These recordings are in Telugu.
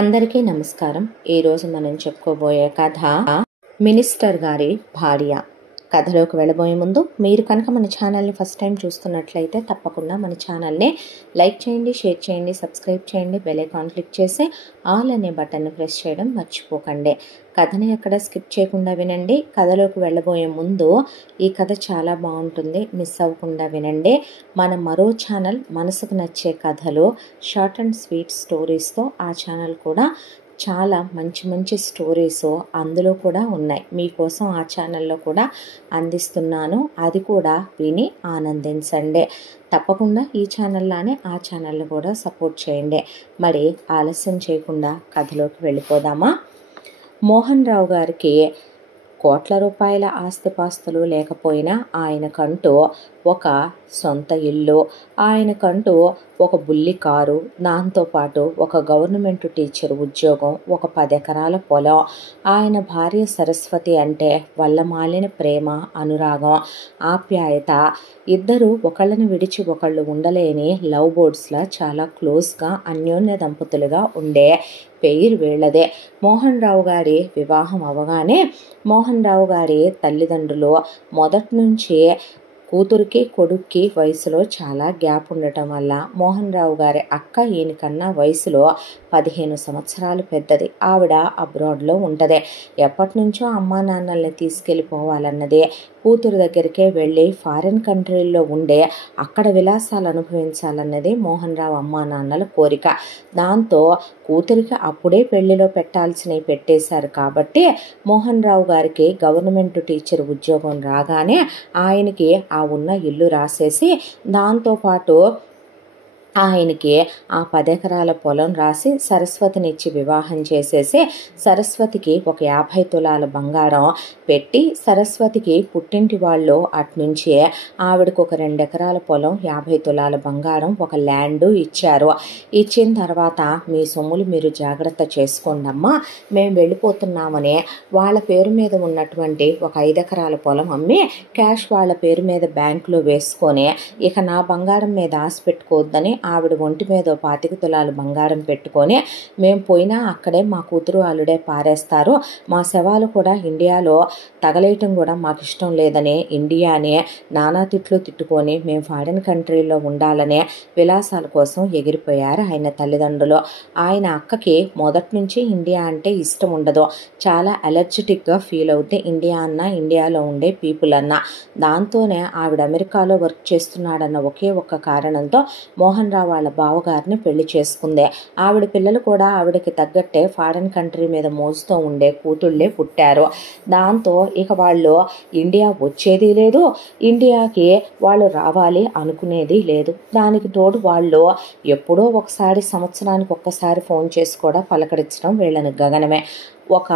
అందరికీ నమస్కారం. ఈరోజు మనం చెప్పుకోబోయే కథ మినిస్టర్ గారి భార్య. కథలోకి వెళ్ళబోయే ముందు మీరు కనుక మన ఛానల్ని ఫస్ట్ టైం చూస్తున్నట్లయితే తప్పకుండా మన ఛానల్ని లైక్ చేయండి, షేర్ చేయండి, సబ్స్క్రైబ్ చేయండి, బెల్ ఐకాన్ క్లిక్ చేసి ఆల్ అనే బటన్ని ప్రెస్ చేయడం మర్చిపోకండి. కథని ఎక్కడ స్కిప్ చేయకుండా వినండి. కథలోకి వెళ్ళబోయే ముందు ఈ కథ చాలా బాగుంటుంది, మిస్ అవ్వకుండా వినండి. మన మరో ఛానల్ మనసుకు నచ్చే కథలు, షార్ట్ అండ్ స్వీట్ స్టోరీస్తో ఆ ఛానల్ కూడా చాలా మంచి మంచి స్టోరీస్ అందులో కూడా ఉన్నాయి. మీకోసం ఆ ఛానల్లో కూడా అందిస్తున్నాను, అది కూడా విని ఆనందించండి. తప్పకుండా ఈ ఛానల్లానే ఆ ఛానల్ని కూడా సపోర్ట్ చేయండి. మరి ఆలస్యం చేయకుండా కథలోకి వెళ్ళిపోదామా? మోహన్ రావు గారికి కోట్ల రూపాయల ఆస్తిపాస్తులు లేకపోయినా ఆయనకంటూ ఒక సొంత ఇల్లు, ఆయనకంటూ ఒక బుల్లి కారు, దాంతోపాటు ఒక గవర్నమెంట్ టీచర్ ఉద్యోగం, ఒక 10 ఎకరాల పొలం. ఆయన భార్య సరస్వతి అంటే వల్లమాలిన ప్రేమ, అనురాగం, ఆప్యాయత. ఇద్దరు ఒకళ్ళని విడిచి ఒకళ్ళు ఉండలేని లవ్ బోర్డ్స్లా చాలా క్లోజ్గా అన్యోన్య దంపతులుగా ఉండే పేరు వీళ్ళదే. మోహన్ రావు గారి వివాహం అవగానే మోహన్ రావు గారి తల్లిదండ్రులు మొదటి నుంచి కూతురికి కొడుక్కి వయసులో చాలా గ్యాప్ ఉండటం వల్ల మోహన్ రావు గారి అక్క ఈయనకన్నా వయసులో 15 సంవత్సరాలు పెద్దది. ఆవిడ అబ్రాడ్లో ఉంటుంది. ఎప్పటి నుంచో అమ్మా నాన్నల్ని తీసుకెళ్ళిపోవాలన్నదే, కూతురు దగ్గరికే వెళ్ళి ఫారిన్ కంట్రీల్లో ఉండే అక్కడ విలాసాలు అనుభవించాలన్నది మోహన్ రావు అమ్మా నాన్నల కోరిక. దాంతో కూతురికి అప్పుడే పెళ్లిలో పెట్టాల్సినవి పెట్టేశారు కాబట్టి మోహన్ రావు గారికి గవర్నమెంట్ టీచర్ ఉద్యోగం రాగానే ఆయనకి ఆ ఉన్న ఇల్లు రాసేసి దాంతోపాటు ఆయనకి ఆ 10 ఎకరాల పొలం రాసి సరస్వతినిచ్చి వివాహం చేసేసి సరస్వతికి ఒక 50 తులాల బంగారం పెట్టి సరస్వతికి పుట్టింటి వాళ్ళు అట్నుంచి ఆవిడకు ఒక 2 ఎకరాల పొలం, 50 తులాల బంగారం, ఒక ల్యాండు ఇచ్చారు. ఇచ్చిన తర్వాత మీ సొమ్ములు మీరు జాగ్రత్త చేసుకోండమ్మా, మేము వెళ్ళిపోతున్నామని వాళ్ళ పేరు మీద ఉన్నటువంటి ఒక 5 ఎకరాల పొలం అమ్మి క్యాష్ వాళ్ళ పేరు మీద బ్యాంకులో వేసుకొని ఇక నా బంగారం మీద ఆశ పెట్టుకోవద్దని ఆవిడ ఒంటి మీద 25 తులాల బంగారం పెట్టుకొని మేము పోయినా అక్కడే మా కూతురు అల్లుడే పారేస్తారు, మా శవాలు కూడా ఇండియాలో తగలేయటం కూడా మాకు ఇష్టం లేదని ఇండియానే నానా తిట్లు తిట్టుకొని మేము ఫారిన్ కంట్రీలో ఉండాలనే విలాసాల కోసం ఎగిరిపోయారు ఆయన తల్లిదండ్రులు. ఆయన అక్కకి మొదటి నుంచి ఇండియా అంటే ఇష్టం ఉండదు, చాలా అలర్జెటిక్గా ఫీల్ అవుద్ది ఇండియా అన్నా, ఇండియాలో ఉండే పీపుల్ అన్నా. దాంతోనే ఆవిడ అమెరికాలో వర్క్ చేస్తున్నాడన్న ఒకే ఒక్క కారణంతో మోహన్ రావు వాళ్ళ బావగారిని పెళ్లి చేసుకుందే. ఆవిడ పిల్లలు కూడా ఆవిడకి తగ్గట్టే ఫారిన్ కంట్రీ మీద మోజుతో ఉండే కూతుళ్ళే పుట్టారు. దాంతో ఇక వాళ్ళు ఇండియా వచ్చేది లేదు, ఇండియాకి వాళ్ళు రావాలి అనుకునేది లేదు. దానికి తోడు వాళ్ళు ఎప్పుడో ఒకసారి సంవత్సరానికి ఒక్కసారి ఫోన్ చేసి కూడా పలకరించడం వీళ్ళని గగనమే. ఒక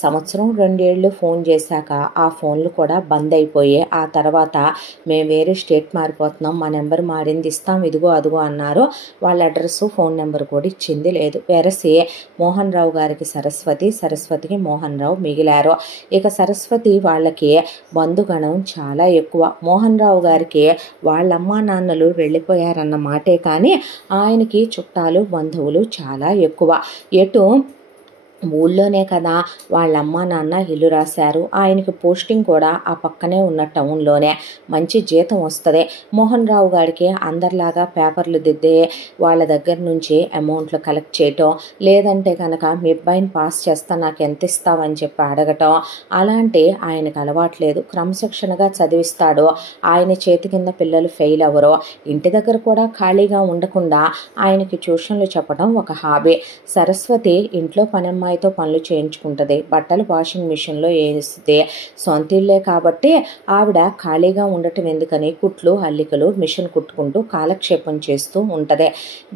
సంవత్సరం 2 ఏళ్ళు ఫోన్ చేశాక ఆ ఫోన్లు కూడా బంద్ అయిపోయి ఆ తర్వాత మేము వేరే స్టేట్ మారిపోతున్నాం, మా నెంబర్ మారింది, ఇస్తాం, ఇదిగో అదిగో అన్నారు. వాళ్ళ అడ్రస్, ఫోన్ నెంబర్ కూడా ఇచ్చింది లేదు. వేరసి మోహన్ రావు గారికి సరస్వతి, సరస్వతికి మోహన్ రావు మిగిలారు. ఇక సరస్వతి వాళ్ళకి బంధుగణం చాలా ఎక్కువ. మోహన్ రావు గారికి వాళ్ళ అమ్మా నాన్నలు వెళ్ళిపోయారన్న మాటే కానీ ఆయనకి చుట్టాలు బంధువులు చాలా ఎక్కువ. ఎటు ఊళ్ళోనే కదా వాళ్ళ అమ్మా నాన్న ఇల్లు రాశారు, ఆయనకి పోస్టింగ్ కూడా ఆ పక్కనే ఉన్న టౌన్లోనే, మంచి జీతం వస్తుంది. మోహన్ రావు గారికి అందరిలాగా పేపర్లు దిద్దే వాళ్ళ దగ్గర నుంచి అమౌంట్లు కలెక్ట్ చేయటం, లేదంటే కనుక మీ అబ్బాయిని పాస్ చేస్తా నాకు ఎంత ఇస్తావని చెప్పి అడగటం అలాంటి ఆయనకు అలవాట్లేదు. క్రమశిక్షణగా చదివిస్తాడు, ఆయన చేతి కింద పిల్లలు ఫెయిల్ అవ్వరు. ఇంటి దగ్గర కూడా ఖాళీగా ఉండకుండా ఆయనకి ట్యూషన్లు చెప్పడం ఒక హాబీ. సరస్వతి ఇంట్లో పనమ్మాయితో పనులు చేయించుకుంటుంది, బట్టలు వాషింగ్ మిషన్లో వేస్తుంది. సొంత ఇల్లే కాబట్టి ఆవిడ ఖాళీగా ఉండటం ఎందుకని కుట్లు, అల్లికలు, మిషన్ కుట్టుకుంటూ కాలక్షేపం చేస్తూ ఉంటుంది.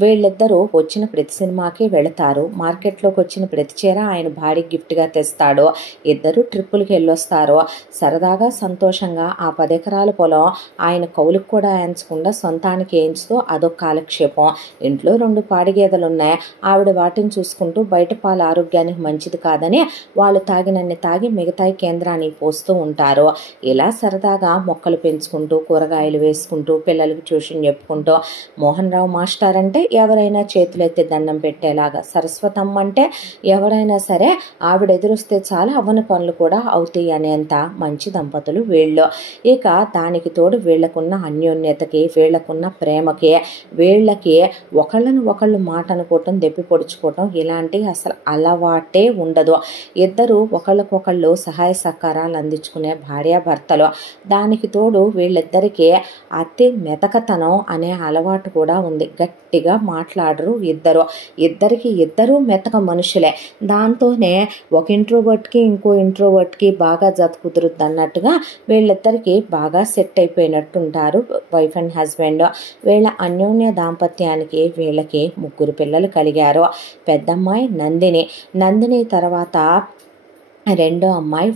వీళ్ళిద్దరూ వచ్చిన ప్రతి సినిమాకి వెళతారు. మార్కెట్లోకి వచ్చిన ప్రతి చీర ఆయన భార్యకి గిఫ్ట్గా తెస్తాడు. ఇద్దరు ట్రిప్పులకి వెళ్ళొస్తారు. సరదాగా సంతోషంగా ఆ 10 ఎకరాల పొలం ఆయన కౌలుకు కూడా వేయించకుండా సొంతానికి వేయించుతూ అదొక కాలక్షేపం. ఇంట్లో 2 పాడి గేదెలు ఉన్నాయి, ఆవిడ వాటిని చూసుకుంటూ బయట పాల ఆరోగ్య ఆరోగ్యానికి మంచిది కాదని వాళ్ళు తాగినన్ని తాగి మిగతాయి కేంద్రానికి పోస్తూ ఉంటారు. ఇలా సరదాగా మొక్కలు పెంచుకుంటూ కూరగాయలు వేసుకుంటూ పిల్లలకి ట్యూషన్ చెప్పుకుంటూ మోహన్ రావు మాస్టర్ అంటే ఎవరైనా చేతులెత్తి దండం పెట్టేలాగా, సరస్వతమ్మ అంటే ఎవరైనా సరే ఆవిడ ఎదురొస్తే చాలా అవ్వని పనులు కూడా అవుతాయి అనేంత మంచి దంపతులు వీళ్ళు. ఇక దానికి తోడు వీళ్ళకున్న అన్యోన్యతకి, వీళ్ళకున్న ప్రేమకి, వీళ్ళకి ఒకళ్ళను ఒకళ్ళు మాట అనుకోవటం, దెప్పి పొడుచుకోవటం ఇలాంటి అసలు అలవాటే ఉండదు. ఇద్దరు ఒకళ్ళకొకళ్ళు సహాయ సహకారాలు అందించుకునే భార్యాభర్తలు. దానికి తోడు వీళ్ళిద్దరికీ అతి మెతకతనం అనే అలవాటు కూడా ఉంది. గట్టిగా మాట్లాడరు ఇద్దరు మెతక మనుషులే. దాంతోనే ఒక ఇంట్రోవర్ట్కి ఇంకో ఇంట్రోవర్ట్కి బాగా జత కుదురుద్ది అన్నట్టుగా వీళ్ళిద్దరికి బాగా సెట్ అయిపోయినట్టుంటారు వైఫ్ అండ్ హస్బెండ్. వీళ్ళ అన్యోన్య దాంపత్యానికి వీళ్ళకి 3 పిల్లలు కలిగారు. పెద్దమ్మాయి నందిని తర్వాత రెండో అమ్మాయి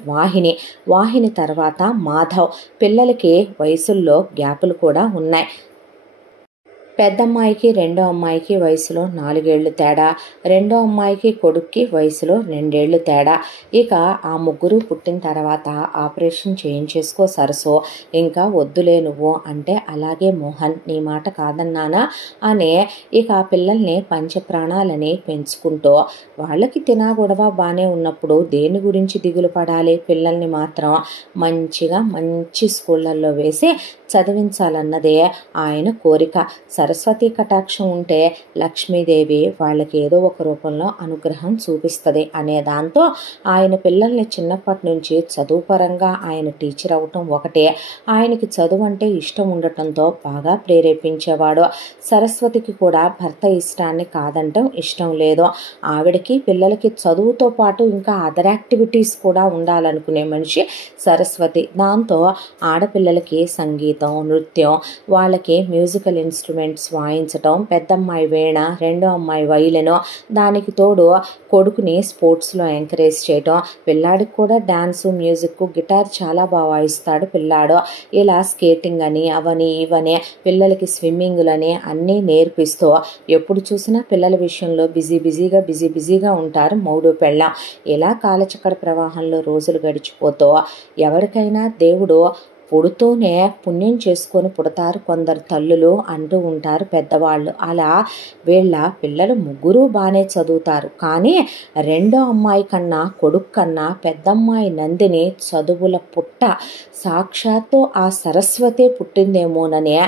వాహిని తర్వాత మాధవ్. పిల్లలకి వయసుల్లో గ్యాపులు కూడా ఉన్నాయి. పెద్దమ్మాయికి రెండో అమ్మాయికి వయసులో 4 ఏళ్ళు తేడా, రెండో అమ్మాయికి కొడుక్కి వయసులో 2 ఏళ్ళు తేడా. ఇక ఆ 3 పుట్టిన తర్వాత ఆపరేషన్ చేయించేసుకో సరసు, ఇంకా వద్దులే నువ్వు అంటే అలాగే మోహన్ నీ మాట కాదన్నానా అనే ఇక ఆ పిల్లల్ని పంచప్రాణాలని పెంచుకుంటూ వాళ్ళకి తినా గొడవ బాగానే ఉన్నప్పుడు దేని గురించి దిగులు పడాలి. పిల్లల్ని మాత్రం మంచి స్కూళ్ళల్లో వేసి చదివించాలన్నదే ఆయన కోరిక. సరస్వతి కటాక్షం ఉంటే లక్ష్మీదేవి వాళ్ళకి ఏదో ఒక రూపంలో అనుగ్రహం చూపిస్తుంది అనే దాంతో ఆయన పిల్లల్ని చిన్నప్పటి నుంచి చదువు పరంగా ఆయన టీచర్ అవటం ఒకటే. ఆయనకి చదువు అంటే ఇష్టం ఉండటంతో బాగా ప్రేరేపించేవాడు. సరస్వతికి కూడా భర్త ఇష్టాన్ని కాదంటం ఇష్టం లేదు. ఆవిడకి పిల్లలకి చదువుతో పాటు ఇంకా అదర్ యాక్టివిటీస్ కూడా ఉండాలనుకునే మనిషి సరస్వతి. దాంతో ఆడపిల్లలకి సంగీతం, నృత్యం, వాళ్ళకి మ్యూజికల్ ఇన్స్ట్రుమెంట్స్ వాయించటం, పెద్దమ్మాయి వీణ, రెండో అమ్మాయి వైలిను, దానికి తోడు కొడుకుని స్పోర్ట్స్లో ఎంకరేజ్ చేయటం. పిల్లాడికి కూడా డాన్సు, మ్యూజిక్, గిటార్ చాలా బాగా వాయిస్తాడు పిల్లాడు. ఇలా స్కేటింగ్ అని అవని ఇవని పిల్లలకి స్విమ్మింగ్లని అన్నీ నేర్పిస్తూ ఎప్పుడు చూసినా పిల్లల విషయంలో బిజీగా ఉంటారు మౌడు పెళ్ళాం. ఇలా కాలచక్ర ప్రవాహంలో రోజులు గడిచిపోతూ ఎవరికైనా దేవుడు పుడుతూనే పుణ్యం చేసుకొని పుడతారు కొందరు తల్లులు అంటూ ఉంటారు పెద్దవాళ్ళు. అలా వీళ్ళ పిల్లలు 3 బాగానే చదువుతారు. కానీ రెండో అమ్మాయి కన్నా కొడుకు కన్నా పెద్దమ్మాయి నందిని చదువుల పుట్ట. సాక్షాత్తు ఆ సరస్వతే పుట్టిందేమోననే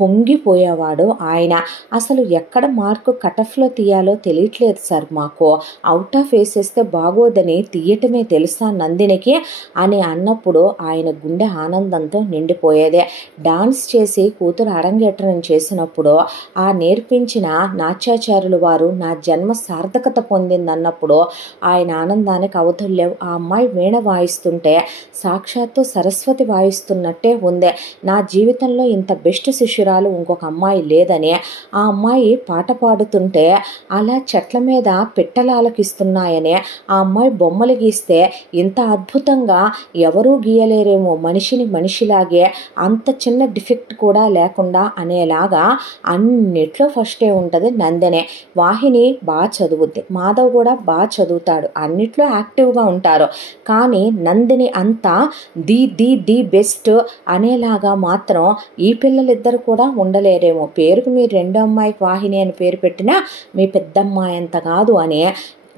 పొంగిపోయేవాడు ఆయన. అసలు ఎక్కడ మార్కు కటఫ్లో తీయాలో తెలియట్లేదు సార్, మాకు అవుట్ ఆఫ్ వేసేస్తే బాగోదని తీయటమే తెలుసా నందినికి అని అన్నప్పుడు ఆయన గుండె ఆనందంతో నిండిపోయేదే. డాన్స్ చేసి కూతురు అరంగేట్రం చేసినప్పుడు ఆ నేర్పించిన నాట్యాచార్యులు వారు నా జన్మ సార్థకత పొందిందన్నప్పుడు ఆయన ఆనందానికి అవధుల్లేవు. ఆ అమ్మాయి వీణ వాయిస్తుంటే సాక్షాత్తు సరస్వతి వాయిస్తున్నట్టే ఉంది. నా జీవితంలో ఇంత బెస్ట్ శిష్యురాలు ఇంకొక అమ్మాయి లేదని, ఆ అమ్మాయి పాట పాడుతుంటే అలా చెట్ల మీద పిట్టలాలకిస్తున్నాయని, ఆ అమ్మాయి బొమ్మలు గీస్తే ఇంత అద్భుతంగా ఎవరూ గీయలేరేమో మనిషిలాగే, అంత చిన్న డిఫెక్ట్ కూడా లేకుండా అనేలాగా అన్నిట్లో ఫస్టే ఉంటుంది నందినే. వాహిని బాగా చదువుద్ది, మాధవ్ కూడా బాగా చదువుతాడు, అన్నిట్లో యాక్టివ్గా ఉంటారు. కానీ నందిని అంతా ది బెస్ట్ అనేలాగా మాత్రం ఈ పిల్లలిద్దరు కూడా ఉండలేరేమో. పేరుకు మీరు రెండో అమ్మాయికి వాహిని అని పేరు పెట్టినా మీ పెద్దమ్మాయి అంత కాదు అని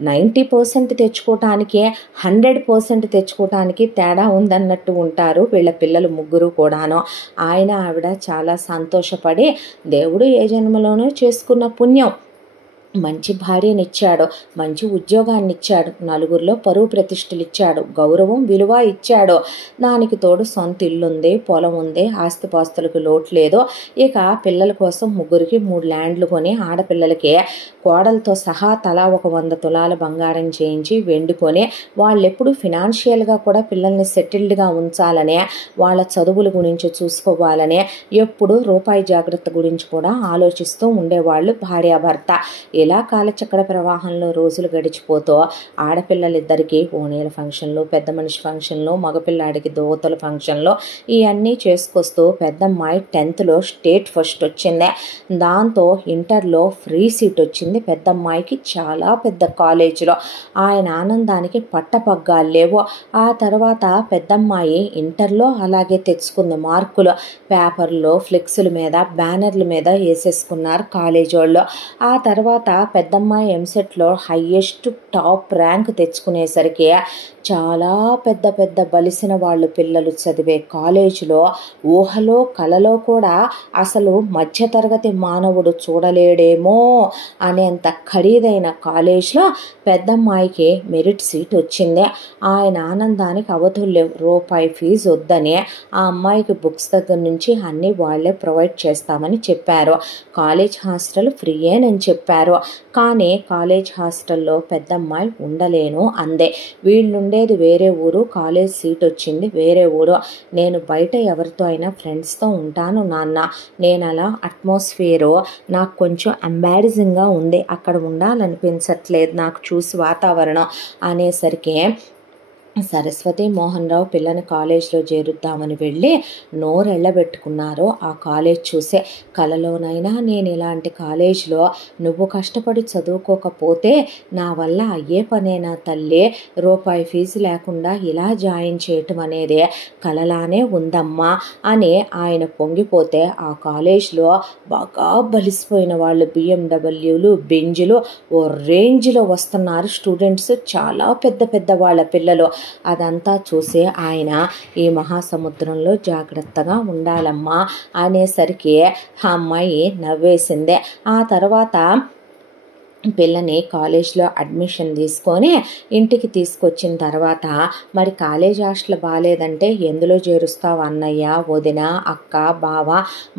90% తెచ్చుకోవటానికి 100% తెచ్చుకోవటానికి తేడా ఉందన్నట్టు ఉంటారు వీళ్ళ పిల్లలు 3 కూడాను. ఆయన ఆవిడ చాలా సంతోషపడి దేవుడు ఏ జన్మలోనూ చేసుకున్న పుణ్యం మంచి భార్యనిచ్చాడు, మంచి ఉద్యోగాన్ని ఇచ్చాడు, నలుగురిలో పరువు ప్రతిష్టలు ఇచ్చాడు, గౌరవం విలువ ఇచ్చాడు. దానికి తోడు సొంత ఇల్లుంది, పొలం ఉంది, ఆస్తిపాస్తులకు లోటు లేదు. ఇక పిల్లల కోసం 3కి 3 ల్యాండ్లు కొని ఆడపిల్లలకి కోడలతో సహా తలా ఒక 100 తులాల బంగారం చేయించి వెండుకొని వాళ్ళెప్పుడు ఫినాన్షియల్గా కూడా పిల్లల్ని సెటిల్డ్గా ఉంచాలనే, వాళ్ళ చదువుల గురించి చూసుకోవాలనే, ఎప్పుడు రూపాయి జాగ్రత్త గురించి కూడా ఆలోచిస్తూ ఉండేవాళ్ళు భార్యాభర్త. ఇలా కాలచక్ర ప్రవాహంలో రోజులు గడిచిపోతూ ఆడపిల్లలిద్దరికీ ఓణీల ఫంక్షన్లు, పెద్ద మనిషి ఫంక్షన్లు, మగపిల్లాడికి దోతల ఫంక్షన్లు ఇవన్నీ చేసుకొస్తూ పెద్దమ్మాయి 10th స్టేట్ ఫస్ట్ వచ్చింది. దాంతో ఇంటర్లో ఫ్రీ సీట్ వచ్చింది వచ్చింది పెద్దమ్మాయికి చాలా పెద్ద కాలేజీలో. ఆయన ఆనందానికి పట్టపగ్గాలు లేవు. ఆ తర్వాత పెద్దమ్మాయి ఇంటర్లో అలాగే తెచ్చుకుంది మార్కులు. పేపర్లో ఫ్లెక్సుల మీద బ్యానర్ల మీద వేసేసుకున్నారు కాలేజీ వాళ్ళు. ఆ తర్వాత పెద్దమ్మాయి ఎంసెట్లో హైయెస్ట్ టాప్ ర్యాంక్ తెచ్చుకునేసరికి చాలా పెద్ద పెద్ద బలిసిన వాళ్ళు పిల్లలు చదివే కాలేజీలో ఊహలో కలలో కూడా అసలు మధ్యతరగతి మానవుడు చూడలేడేమో అనేంత ఖరీదైన కాలేజ్లో పెద్దమ్మాయికి మెరిట్ సీట్ వచ్చింది. ఆయన ఆనందానికి అవధులు లేవు. రూపాయి ఫీజు వద్దని ఆ అమ్మాయికి బుక్స్ దగ్గర నుంచి అన్నీ వాళ్ళే ప్రొవైడ్ చేస్తామని చెప్పారు. కాలేజ్ హాస్టల్ ఫ్రీయేనని చెప్పారు. కానీ కాలేజ్ హాస్టల్లో పెద్దమ్మాయి ఉండలేను అందే. వీళ్ళుండేది వేరే ఊరు, కాలేజ్ సీట్ వచ్చింది వేరే ఊరు. నేను బయట ఎవరితో అయినా ఫ్రెండ్స్తో ఉంటాను నాన్న, నేను అలా అట్మాస్ఫియరు నాకు కొంచెం ఎంబారసింగ్గా ఉంది, అక్కడ ఉండాలనిపించట్లేదు నాకు చూసి వాతావరణం అనేసరికి సరస్వతి మోహన్ రావు పిల్లని కాలేజ్లో చేరుద్దామని వెళ్ళి నోరెళ్ళబెట్టుకున్నారు. ఆ కాలేజ్ చూసే కలలోనైనా నేను ఇలాంటి కాలేజ్లో నువ్వు కష్టపడి చదువుకోకపోతే నా వల్ల అయ్యే పనేనా తల్లి, రూపాయి ఫీజు లేకుండా ఇలా జాయిన్ చేయటం అనేది కలలానే ఉందమ్మా అని ఆయన పొంగిపోతే ఆ కాలేజ్లో బాగా బలిసిపోయిన వాళ్ళు బిఎండబ్ల్యూలు బెంజులు ఓ రేంజ్లో వస్తున్నారు స్టూడెంట్స్, చాలా పెద్ద పెద్ద వాళ్ళ పిల్లలు. అదంతా చూసి ఆయన ఈ మహాసముద్రంలో జాగ్రత్తగా ఉండాలమ్మా అనేసరికి ఆ అమ్మాయి నవ్వేసిందే. ఆ తర్వాత పిల్లని కాలేజ్లో అడ్మిషన్ తీసుకొని ఇంటికి తీసుకొచ్చిన తర్వాత మరి కాలేజ్ హాస్టల్ బాగాలేదంటే ఎందులో చేరుస్తావు అన్నయ్య, వదిన, అక్క, బావ,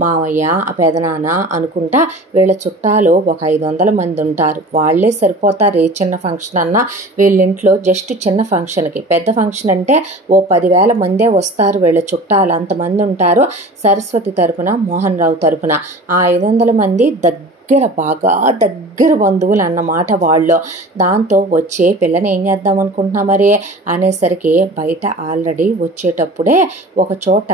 మావయ్య, పెదనాన్న అనుకుంటా వీళ్ళ చుట్టాలు ఒక 500 మంది ఉంటారు. వాళ్ళే సరిపోతారు. ఏ చిన్న ఫంక్షన్ అన్నా వీళ్ళింట్లో జస్ట్ చిన్న ఫంక్షన్కి, పెద్ద ఫంక్షన్ అంటే ఓ 10,000 మందే వస్తారు వీళ్ళ చుట్టాలు, అంతమంది ఉంటారు. సరస్వతి తరపున మోహన్ రావు తరపున ఆ 500 మంది బాగా దగ్గర బంధువులు అన్నమాట వాళ్ళు. దాంతో వచ్చే పిల్లని ఏం చేద్దాం అనుకుంటున్నా మరి అనేసరికి బయట ఆల్రెడీ వచ్చేటప్పుడే ఒక చోట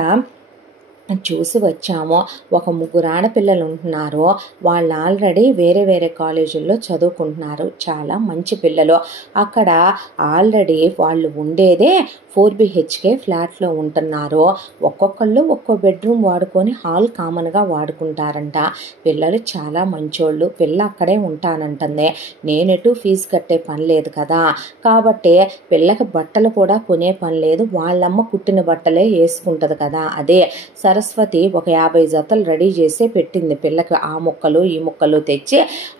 చూసి వచ్చాము. ఒక 3 ఆడపిల్లలు ఉంటున్నారు. వాళ్ళు ఆల్రెడీ వేరే వేరే కాలేజీల్లో చదువుకుంటున్నారు. చాలా మంచి పిల్లలు. అక్కడ ఆల్రెడీ వాళ్ళు ఉండేదే 4BHK ఫ్లాట్లో ఉంటున్నారు. ఒక్కొక్కళ్ళు ఒక్కో బెడ్రూమ్ వాడుకొని హాల్ కామన్గా వాడుకుంటారంట. పిల్లలు చాలా మంచోళ్ళు. పిల్ల అక్కడే ఉంటానంటుంది. నేనెటు ఫీజు కట్టే పని లేదు కదా, కాబట్టి పిల్లకి బట్టలు కూడా కొనే పని లేదు, వాళ్ళమ్మ కుట్టిన బట్టలే వేసుకుంటుంది కదా. అదే సరస్వతి ఒక 50 జతలు రెడీ చేసి పెట్టింది పిల్లకి. ఆ ముక్కలు ఈ ముక్కలు తెచ్చి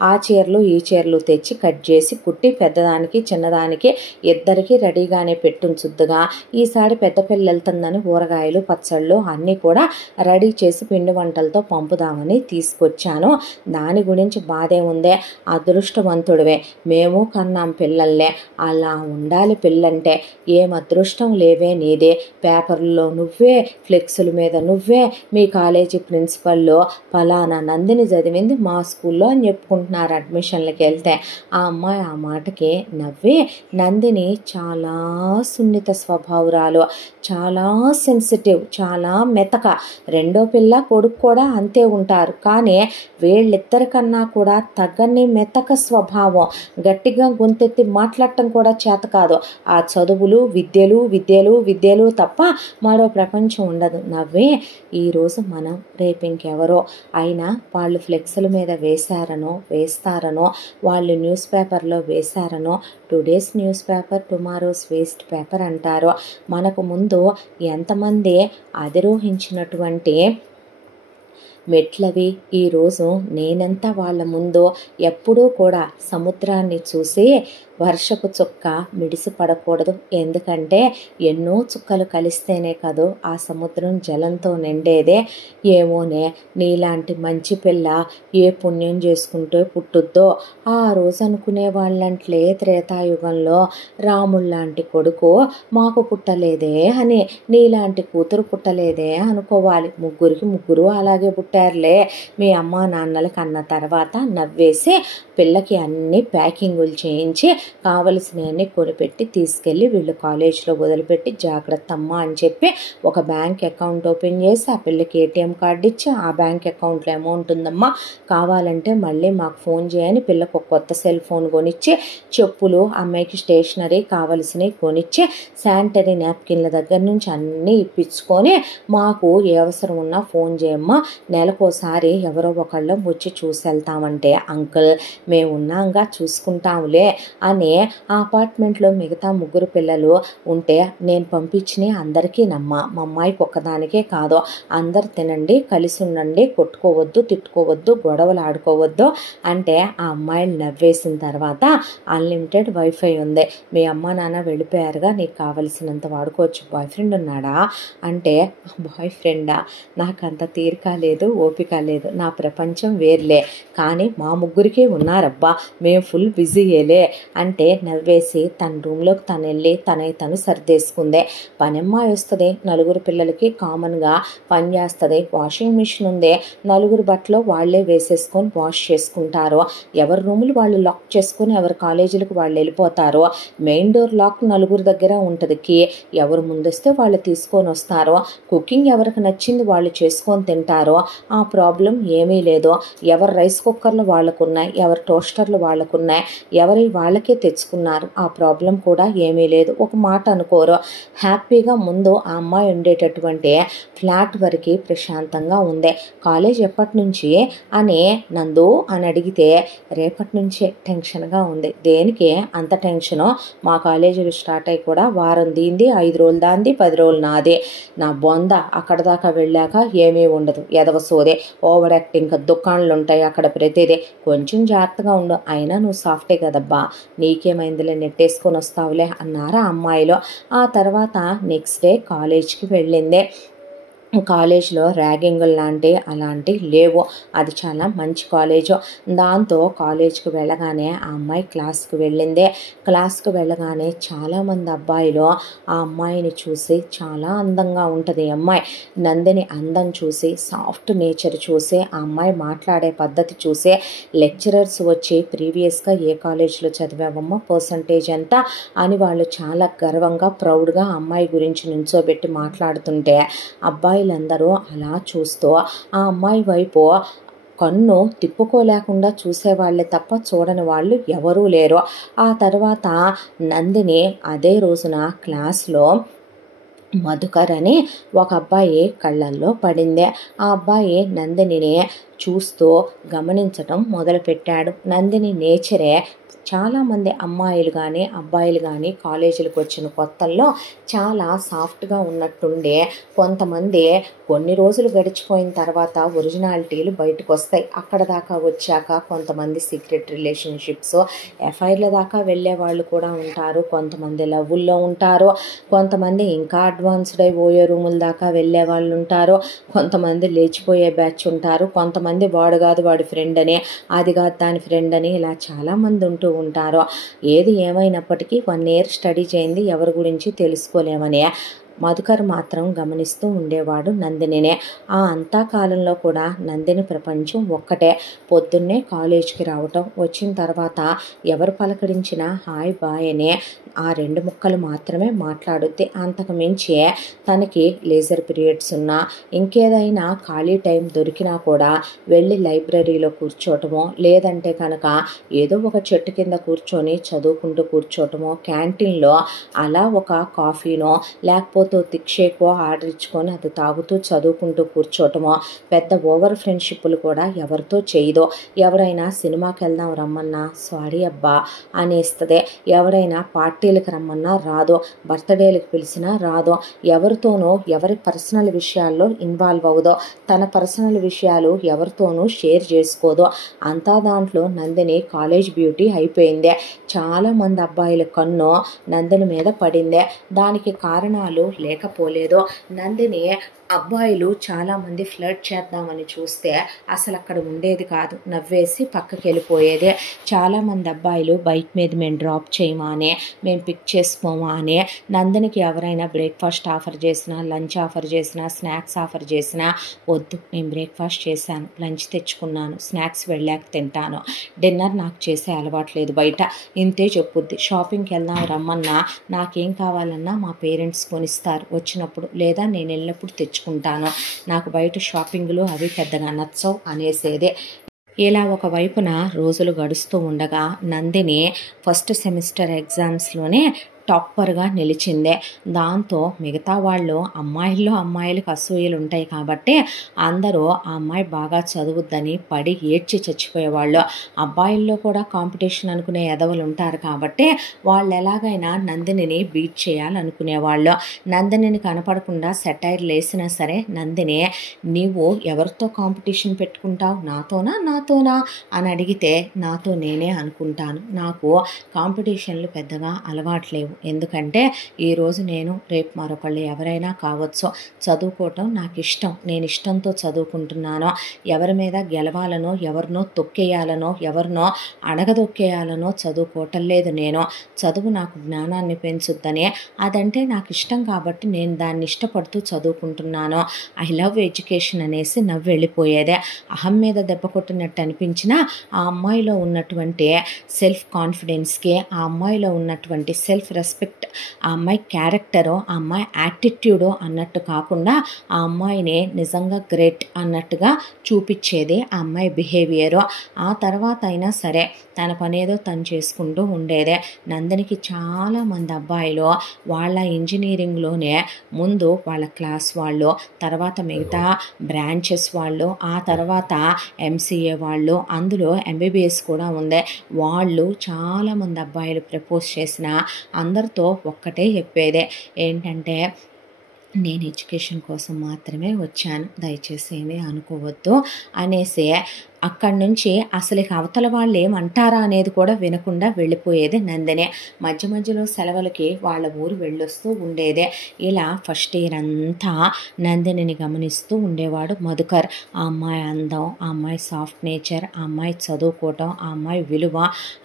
ఆ చీరలు ఈ చీరలు తెచ్చి కట్ చేసి కుట్టి పెద్దదానికి చిన్నదానికి ఇద్దరికి రెడీగానే పెట్టుంచుద్దుగా. ఈసారి పెద్ద పిల్ల వెళ్తుందని ఊరగాయలు పచ్చళ్ళు అన్నీ కూడా రెడీ చేసి పిండి వంటలతో పంపుదామని తీసుకొచ్చాను. దాని గురించి బాధే ఉందే, అదృష్టవంతుడివే, మేము కన్నాం పిల్లల్నే, అలా ఉండాలి పిల్లంటే. ఏం అదృష్టం లేవే నీదే, పేపర్లో నువ్వే, ఫ్లెక్సుల మీద నువ్వే, మీ కాలేజీ ప్రిన్సిపల్లో ఫలానా నందిని చదివింది మా స్కూల్లో అని చెప్పుకుంటున్నారు అడ్మిషన్లకి వెళ్తే. ఆ అమ్మాయి ఆ మాటకి నవ్వి, నందిని చాలా సున్నిత స్వభావురాలు, చాలా సెన్సిటివ్, చాలా మెతక. రెండో పిల్ల కొడుకు కూడా అంతే ఉంటారు. కానీ వీళ్ళిద్దరికన్నా కూడా తగ్గని మెతక స్వభావం. గట్టిగా గొంతెత్తి మాట్లాడటం కూడా చేత కాదు. ఆ చదువులు విద్యలు విద్యలు విద్యలు తప్ప మరో ప్రపంచం ఉండదు. నవ్వి, ఈరోజు మనం రేపు ఇంకెవరో అయినా వాళ్ళు ఫ్లెక్సుల మీద వేశారనో వేస్తారనో, వాళ్ళు న్యూస్ పేపర్లో వేశారనో, today's newspaper tomorrow's waste paper అంటారు. మనకు ముందు ఎంతమంది అధిరోహించినటువంటి మెట్లవి. ఈరోజు నేనంతా వాళ్ళ ముందు ఎప్పుడూ కూడా సముద్రాన్ని చూసి వర్షపు చుక్క మిడిసి పడకూడదు. ఎందుకంటే ఎన్నో చుక్కలు కలిస్తేనే కదూ ఆ సముద్రం జలంతో నిండేదే. ఏమోనే, నీలాంటి మంచి పిల్ల ఏ పుణ్యం చేసుకుంటూ పుట్టుద్దో. ఆ రోజు అనుకునే వాళ్ళంట్లే త్రేతాయుగంలో రాముళ్ళలాంటి కొడుకు మాకు పుట్టలేదే అని, నీలాంటి కూతురు పుట్టలేదే అనుకోవాలి. ముగ్గురికి ముగ్గురు అలాగే పుట్టారులే మీ అమ్మా నాన్నలకి అన్న తర్వాత నవ్వేసి పిల్లకి అన్ని ప్యాకింగులు చేయించి కావలసినవన్నీ కొనిపెట్టి తీసుకెళ్ళి వీళ్ళు కాలేజ్లో వదిలిపెట్టి జాగ్రత్త అమ్మా అని చెప్పి ఒక బ్యాంక్ అకౌంట్ ఓపెన్ చేసి ఆ పిల్లకి ఏటీఎం కార్డు ఇచ్చి ఆ బ్యాంక్ అకౌంట్లో అమౌంట్ ఉందమ్మా, కావాలంటే మళ్ళీ మాకు ఫోన్ చేయని పిల్లకు ఒక కొత్త సెల్ ఫోన్ కొనిచ్చి, చెప్పులు, అమ్మాయికి స్టేషనరీ కావలసినవి కొనిచ్చి, శానిటరీ నాప్కిన్ల దగ్గర నుంచి అన్నీ ఇప్పించుకొని మాకు ఏ అవసరం ఉన్నా ఫోన్ చేయమ్మా, నెలకోసారి ఎవరో ఒకళ్ళం వచ్చి చూసి వెళ్తామంటే అంకుల్ మేము ఉన్నాంగా చూసుకుంటాంలే అని ఆ అపార్ట్మెంట్లో మిగతా 3 పిల్లలు ఉంటే నేను పంపించినవి అందరికీ నమ్మా, మా అమ్మాయికి ఒక్కదానికే కాదు, అందరు తినండి, కలిసి ఉండండి, కొట్టుకోవద్దు, తిట్టుకోవద్దు, గొడవలు ఆడుకోవద్దు అంటే ఆ అమ్మాయిలు నవ్వేసిన తర్వాత అన్లిమిటెడ్ వైఫై ఉంది, మీ అమ్మ నాన్న వెళ్ళిపోయారుగా, నీకు కావలసినంత వాడుకోవచ్చు, బాయ్ ఫ్రెండ్ ఉన్నాడా అంటే బాయ్ ఫ్రెండా, నాకు అంత తీరిక లేదు, ఓపిక లేదు, నా ప్రపంచం వేర్లే, కానీ మా 3కే ఉన్నారబ్బా, మేము ఫుల్ బిజీయేలే అంటే నవ్వేసి తన రూమ్లోకి తను వెళ్ళి తను సర్దేసుకుందే. పనమ్మాయి వస్తుంది, 4 పిల్లలకి కామన్గా పని చేస్తుంది, వాషింగ్ మిషన్ ఉంది, 4 బట్టలు వాళ్ళే వేసేసుకొని వాష్ చేసుకుంటారు, ఎవరి రూములు వాళ్ళు లాక్ చేసుకొని ఎవరి కాలేజీలకు వాళ్ళు వెళ్ళిపోతారు, మెయిన్ డోర్ లాక్ 4 దగ్గర ఉంటుంది, కీ ఎవరు ముందొస్తే వాళ్ళు తీసుకొని వస్తారు, కుకింగ్ ఎవరికి నచ్చింది వాళ్ళు చేసుకొని తింటారు, ఆ ప్రాబ్లం ఏమీ లేదు, ఎవరి రైస్ కుక్కర్లు వాళ్ళకున్నాయి, ఎవరి టోస్టర్లు వాళ్ళకున్నాయి, ఎవరి వాళ్ళకే తెచ్చుకున్నారు, ఆ ప్రాబ్లం కూడా ఏమీ లేదు, ఒక మాట అనుకోరు, హ్యాపీగా ముందు ఆ అమ్మాయి ఉండేటటువంటి ఫ్లాట్ వరకు ప్రశాంతంగా ఉంది. కాలేజ్ ఎప్పటి నుంచి అని నందు అని అడిగితే రేపటి నుంచే టెన్షన్గా ఉంది. దేనికి అంత టెన్షను, మా కాలేజీలు స్టార్ట్ అయ్యి కూడా వారం దీంది, 5 రోజులు దాంది, 10 రోజులు నాది, నా బొంద అక్కడ దాకా వెళ్ళాక ఏమీ ఉండదు, ఎదవ సోదే, ఓవర్ యాక్టింగ్, దుకాణాలు ఉంటాయి అక్కడ ప్రతిదీ, కొంచెం జాగ్రత్తగా ఉండు, అయినా నువ్వు సాఫ్టే కదబ్బా, నీకేమైందిలే నెట్టేసుకొని వస్తావులే అన్నారు ఆ అమ్మాయిలో. ఆ తర్వాత నెక్స్ట్ డే కాలేజ్కి వెళ్ళింది. కాలేజ్లో ర్యాగింగ్ అలాంటివి లేవు, అది చాలా మంచి కాలేజు. దాంతో కాలేజ్కి వెళ్ళగానే ఆ అమ్మాయి క్లాస్కి వెళ్ళింది. క్లాస్కి వెళ్ళగానే చాలామంది అబ్బాయిలు ఆ అమ్మాయిని చూసి చాలా అందంగా ఉంటుంది అమ్మాయి, నందిని అందం చూసి, సాఫ్ట్ నేచర్ చూసి, ఆ అమ్మాయి మాట్లాడే పద్ధతి చూసి లెక్చరర్స్ వచ్చి ప్రీవియస్గా ఏ కాలేజ్లో చదివావమ్మా, పర్సంటేజ్ ఎంత అని వాళ్ళు చాలా గర్వంగా ప్రౌడ్గా ఆ అమ్మాయి గురించి నుంచోబెట్టి మాట్లాడుతుంటే అబ్బాయిలందరూ అలా చూస్తూ ఆ అమ్మాయి వైపు కన్ను తిప్పుకోలేకుండా చూసేవాళ్ళే తప్ప చూడని వాళ్ళు ఎవరూ లేరు. ఆ తర్వాత నందిని అదే రోజున క్లాస్లో మధుకర్ అని ఒక అబ్బాయి కళ్ళల్లో పడింది. ఆ అబ్బాయి నందినిని చూస్తూ గమనించటం మొదలుపెట్టాడు. నందిని నేచరే చాలామంది అమ్మాయిలు కానీ అబ్బాయిలు కానీ కాలేజీలకు వచ్చిన కొత్తల్లో చాలా సాఫ్ట్గా ఉన్నట్టుండే, కొంతమంది కొన్ని రోజులు గడిచిపోయిన తర్వాత ఒరిజినాలిటీలు బయటకు వస్తాయి. అక్కడ దాకా వచ్చాక కొంతమంది సీక్రెట్ రిలేషన్షిప్స్, ఎఫ్ఐఆర్ల దాకా వెళ్ళే వాళ్ళు కూడా ఉంటారు, కొంతమంది లవ్వుల్లో ఉంటారు, కొంతమంది ఇంకా అడ్వాన్స్డ్ అయిపోయే రూముల దాకా వెళ్ళే వాళ్ళు ఉంటారు, కొంతమంది లేచిపోయే బ్యాచ్ ఉంటారు, కొంతమంది వాడు కాదు వాడి ఫ్రెండ్ అని, అది కాదు దాని ఫ్రెండ్ అని, ఇలా చాలామంది ఉంటూ ఉంటారు. ఏది ఏమైనప్పటికీ 1 year స్టడీ చేయింది ఎవరి గురించి తెలుసుకోలేమని మధుకర్ మాత్రం గమనిస్తూ ఉండేవాడు నందినినే. ఆ అంతా కాలంలో కూడా నందిని ప్రపంచం ఒక్కటే, పొద్దున్నే కాలేజ్కి రావటం, వచ్చిన తర్వాత ఎవరు పలకరించినా హాయ్ బాయ్ అనే ఆ 2 ముక్కలు మాత్రమే మాట్లాడుద్ది. అంతకు మించి తనకి లేజర్ పీరియడ్స్ ఉన్నా ఇంకేదైనా ఖాళీ టైం దొరికినా కూడా వెళ్ళి లైబ్రరీలో కూర్చోవటమో, లేదంటే కనుక ఏదో ఒక చెట్టు కింద కూర్చొని చదువుకుంటూ కూర్చోవటమో, క్యాంటీన్లో అలా ఒక కాఫీనో లేకపోతే థిక్ షేకో ఆర్డర్ ఇచ్చుకొని అది తాగుతూ చదువుకుంటూ కూర్చోవటమో, పెద్ద ఓవర్ ఫ్రెండ్షిప్లు కూడా ఎవరితో చేయదో. ఎవరైనా సినిమాకి వెళ్దాం రమ్మన్నా సారీ అబ్బా అనేస్తుంది, ఎవరైనా పార్టీలకు రమ్మన్నా రాదు, బర్త్డేలకు పిలిచినా రాదు, ఎవరితోనూ ఎవరి పర్సనల్ విషయాల్లో ఇన్వాల్వ్ అవ్వదో, తన పర్సనల్ విషయాలు ఎవరితోనూ షేర్ చేసుకోదు. అంతా దాంట్లో నందిని కాలేజ్ బ్యూటీ అయిపోయింది. చాలామంది అబ్బాయిల కన్ను నందిని మీద పడింది. దానికి కారణాలు లేకపోలేదు. నందిని అబ్బాయిలు చాలామంది ఫ్లర్ట్ చేద్దామని చూస్తే అసలు అక్కడ ఉండేది కాదు, నవ్వేసి పక్కకి వెళ్ళిపోయేదే. చాలామంది అబ్బాయిలు బైక్ మీద మేము డ్రాప్ చేయమా అని, మేము పిక్ చేసుకోమా అని. నందినికి ఎవరైనా బ్రేక్ఫాస్ట్ ఆఫర్ చేసినా, లంచ్ ఆఫర్ చేసినా, స్నాక్స్ ఆఫర్ చేసినా, వద్దు నేను బ్రేక్ఫాస్ట్ చేశాను, లంచ్ తెచ్చుకున్నాను, స్నాక్స్ వెళ్ళాక తింటాను, డిన్నర్ నాకు చేసే అలవాట్లేదు బయట, ఇంతే చెప్పుద్ది. షాపింగ్కి వెళ్దాం రమ్మన్నా నాకేం కావాలన్నా మా పేరెంట్స్ కొనిస్తారు వచ్చినప్పుడు, లేదా నేను వెళ్ళినప్పుడు తెచ్చుకుంటాను, నాకు బయట షాపింగ్లు అవి పెద్దగా నచ్చవు అనేసేదే. ఇలా ఒకవైపున రోజులు గడుస్తూ ఉండగా నందిని ఫస్ట్ సెమిస్టర్ ఎగ్జామ్స్లోనే టాపర్గా నిలిచిందే. దాంతో మిగతా వాళ్ళు అమ్మాయిలకు అసూయలు ఉంటాయి కాబట్టి అందరూ ఆ అమ్మాయి బాగా చదువుద్దని పడి ఏడ్చి చచ్చిపోయేవాళ్ళు. అబ్బాయిల్లో కూడా కాంపిటీషన్ అనుకునే ఎదవలు ఉంటారు కాబట్టి వాళ్ళు ఎలాగైనా నందినిని బీట్ చేయాలనుకునేవాళ్ళు. నందినిని కనపడకుండా సెటైర్లు వేసినా సరే నందిని నీవు ఎవరితో కాంపిటీషన్ పెట్టుకుంటావు, నాతోనా అని అడిగితే నాతో నేనే అనుకుంటాను, నాకు కాంపిటీషన్లు పెద్దగా అలవాట్లేవు, ఎందుకంటే ఈరోజు నేను రేపు మరొకళ్ళు ఎవరైనా కావచ్చు, చదువుకోవటం నాకు ఇష్టం, నేను ఇష్టంతో చదువుకుంటున్నాను, ఎవరి మీద గెలవాలనో ఎవరినో తొక్కేయాలనో ఎవరినో అడగదొక్కేయాలనో చదువుకోవటం లేదు. నేను చదువు నాకు జ్ఞానాన్ని పెంచుద్దని, అదంటే నాకు ఇష్టం కాబట్టి నేను దాన్ని ఇష్టపడుతూ చదువుకుంటున్నాను, ఐ లవ్ ఎడ్యుకేషన్ అనేసి నవ్వు వెళ్ళిపోయేదే. అహం మీద దెబ్బ కొట్టినట్టు అనిపించినా ఆ అమ్మాయిలో ఉన్నటువంటి సెల్ఫ్ కాన్ఫిడెన్స్కి, ఆ అమ్మాయిలో ఉన్నటువంటి సెల్ఫ్ రెస్పెక్ట్, ఆ అమ్మాయి క్యారెక్టరు, ఆ అమ్మాయి యాటిట్యూడు అన్నట్టు కాకుండా ఆ అమ్మాయిని నిజంగా గ్రేట్ అన్నట్టుగా చూపించేది ఆ అమ్మాయి బిహేవియరు. ఆ తర్వాత అయినా సరే తన పనేదో తను చేసుకుంటూ ఉండేదే. నందినికి చాలామంది అబ్బాయిలు వాళ్ళ ఇంజనీరింగ్లోనే ముందు వాళ్ళ క్లాస్ వాళ్ళు, తర్వాత మిగతా బ్రాంచెస్ వాళ్ళు, ఆ తర్వాత ఎంసీఏ వాళ్ళు, అందులో ఎంబీబీఎస్ కూడా ఉంది, వాళ్ళు చాలామంది అబ్బాయిలు ప్రపోజ్ చేసిన అందరితో ఒక్కటే చెప్పేదే ఏంటంటే నేను ఎడ్యుకేషన్ కోసం మాత్రమే వచ్చాను, దయచేసి ఏమీ అనుకోవద్దు అనేసి అక్కడి నుంచి అసలు అవతల వాళ్ళు ఏమంటారా అనేది కూడా వినకుండా వెళ్ళిపోయేది నందిని. మధ్య మధ్యలో సెలవులకి వాళ్ళ ఊరు వెళ్ళొస్తూ ఉండేదే. ఇలా ఫస్ట్ ఇయర్ అంతా నందినిని గమనిస్తూ ఉండేవాడు మధుకర్. ఆ అమ్మాయి అందం, ఆ అమ్మాయి సాఫ్ట్ నేచర్, ఆ అమ్మాయి చదువుకోవటం, ఆ అమ్మాయి విలువ,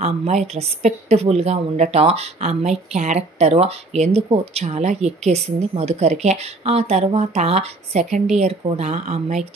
ఆ అమ్మాయి రెస్పెక్ట్ఫుల్గా ఉండటం, ఆ అమ్మాయి క్యారెక్టరు ఎందుకు చాలా ఎక్కేసింది మధుకర్కే. ఆ తర్వాత సెకండ్ ఇయర్ కూడా ఆ అమ్మాయికి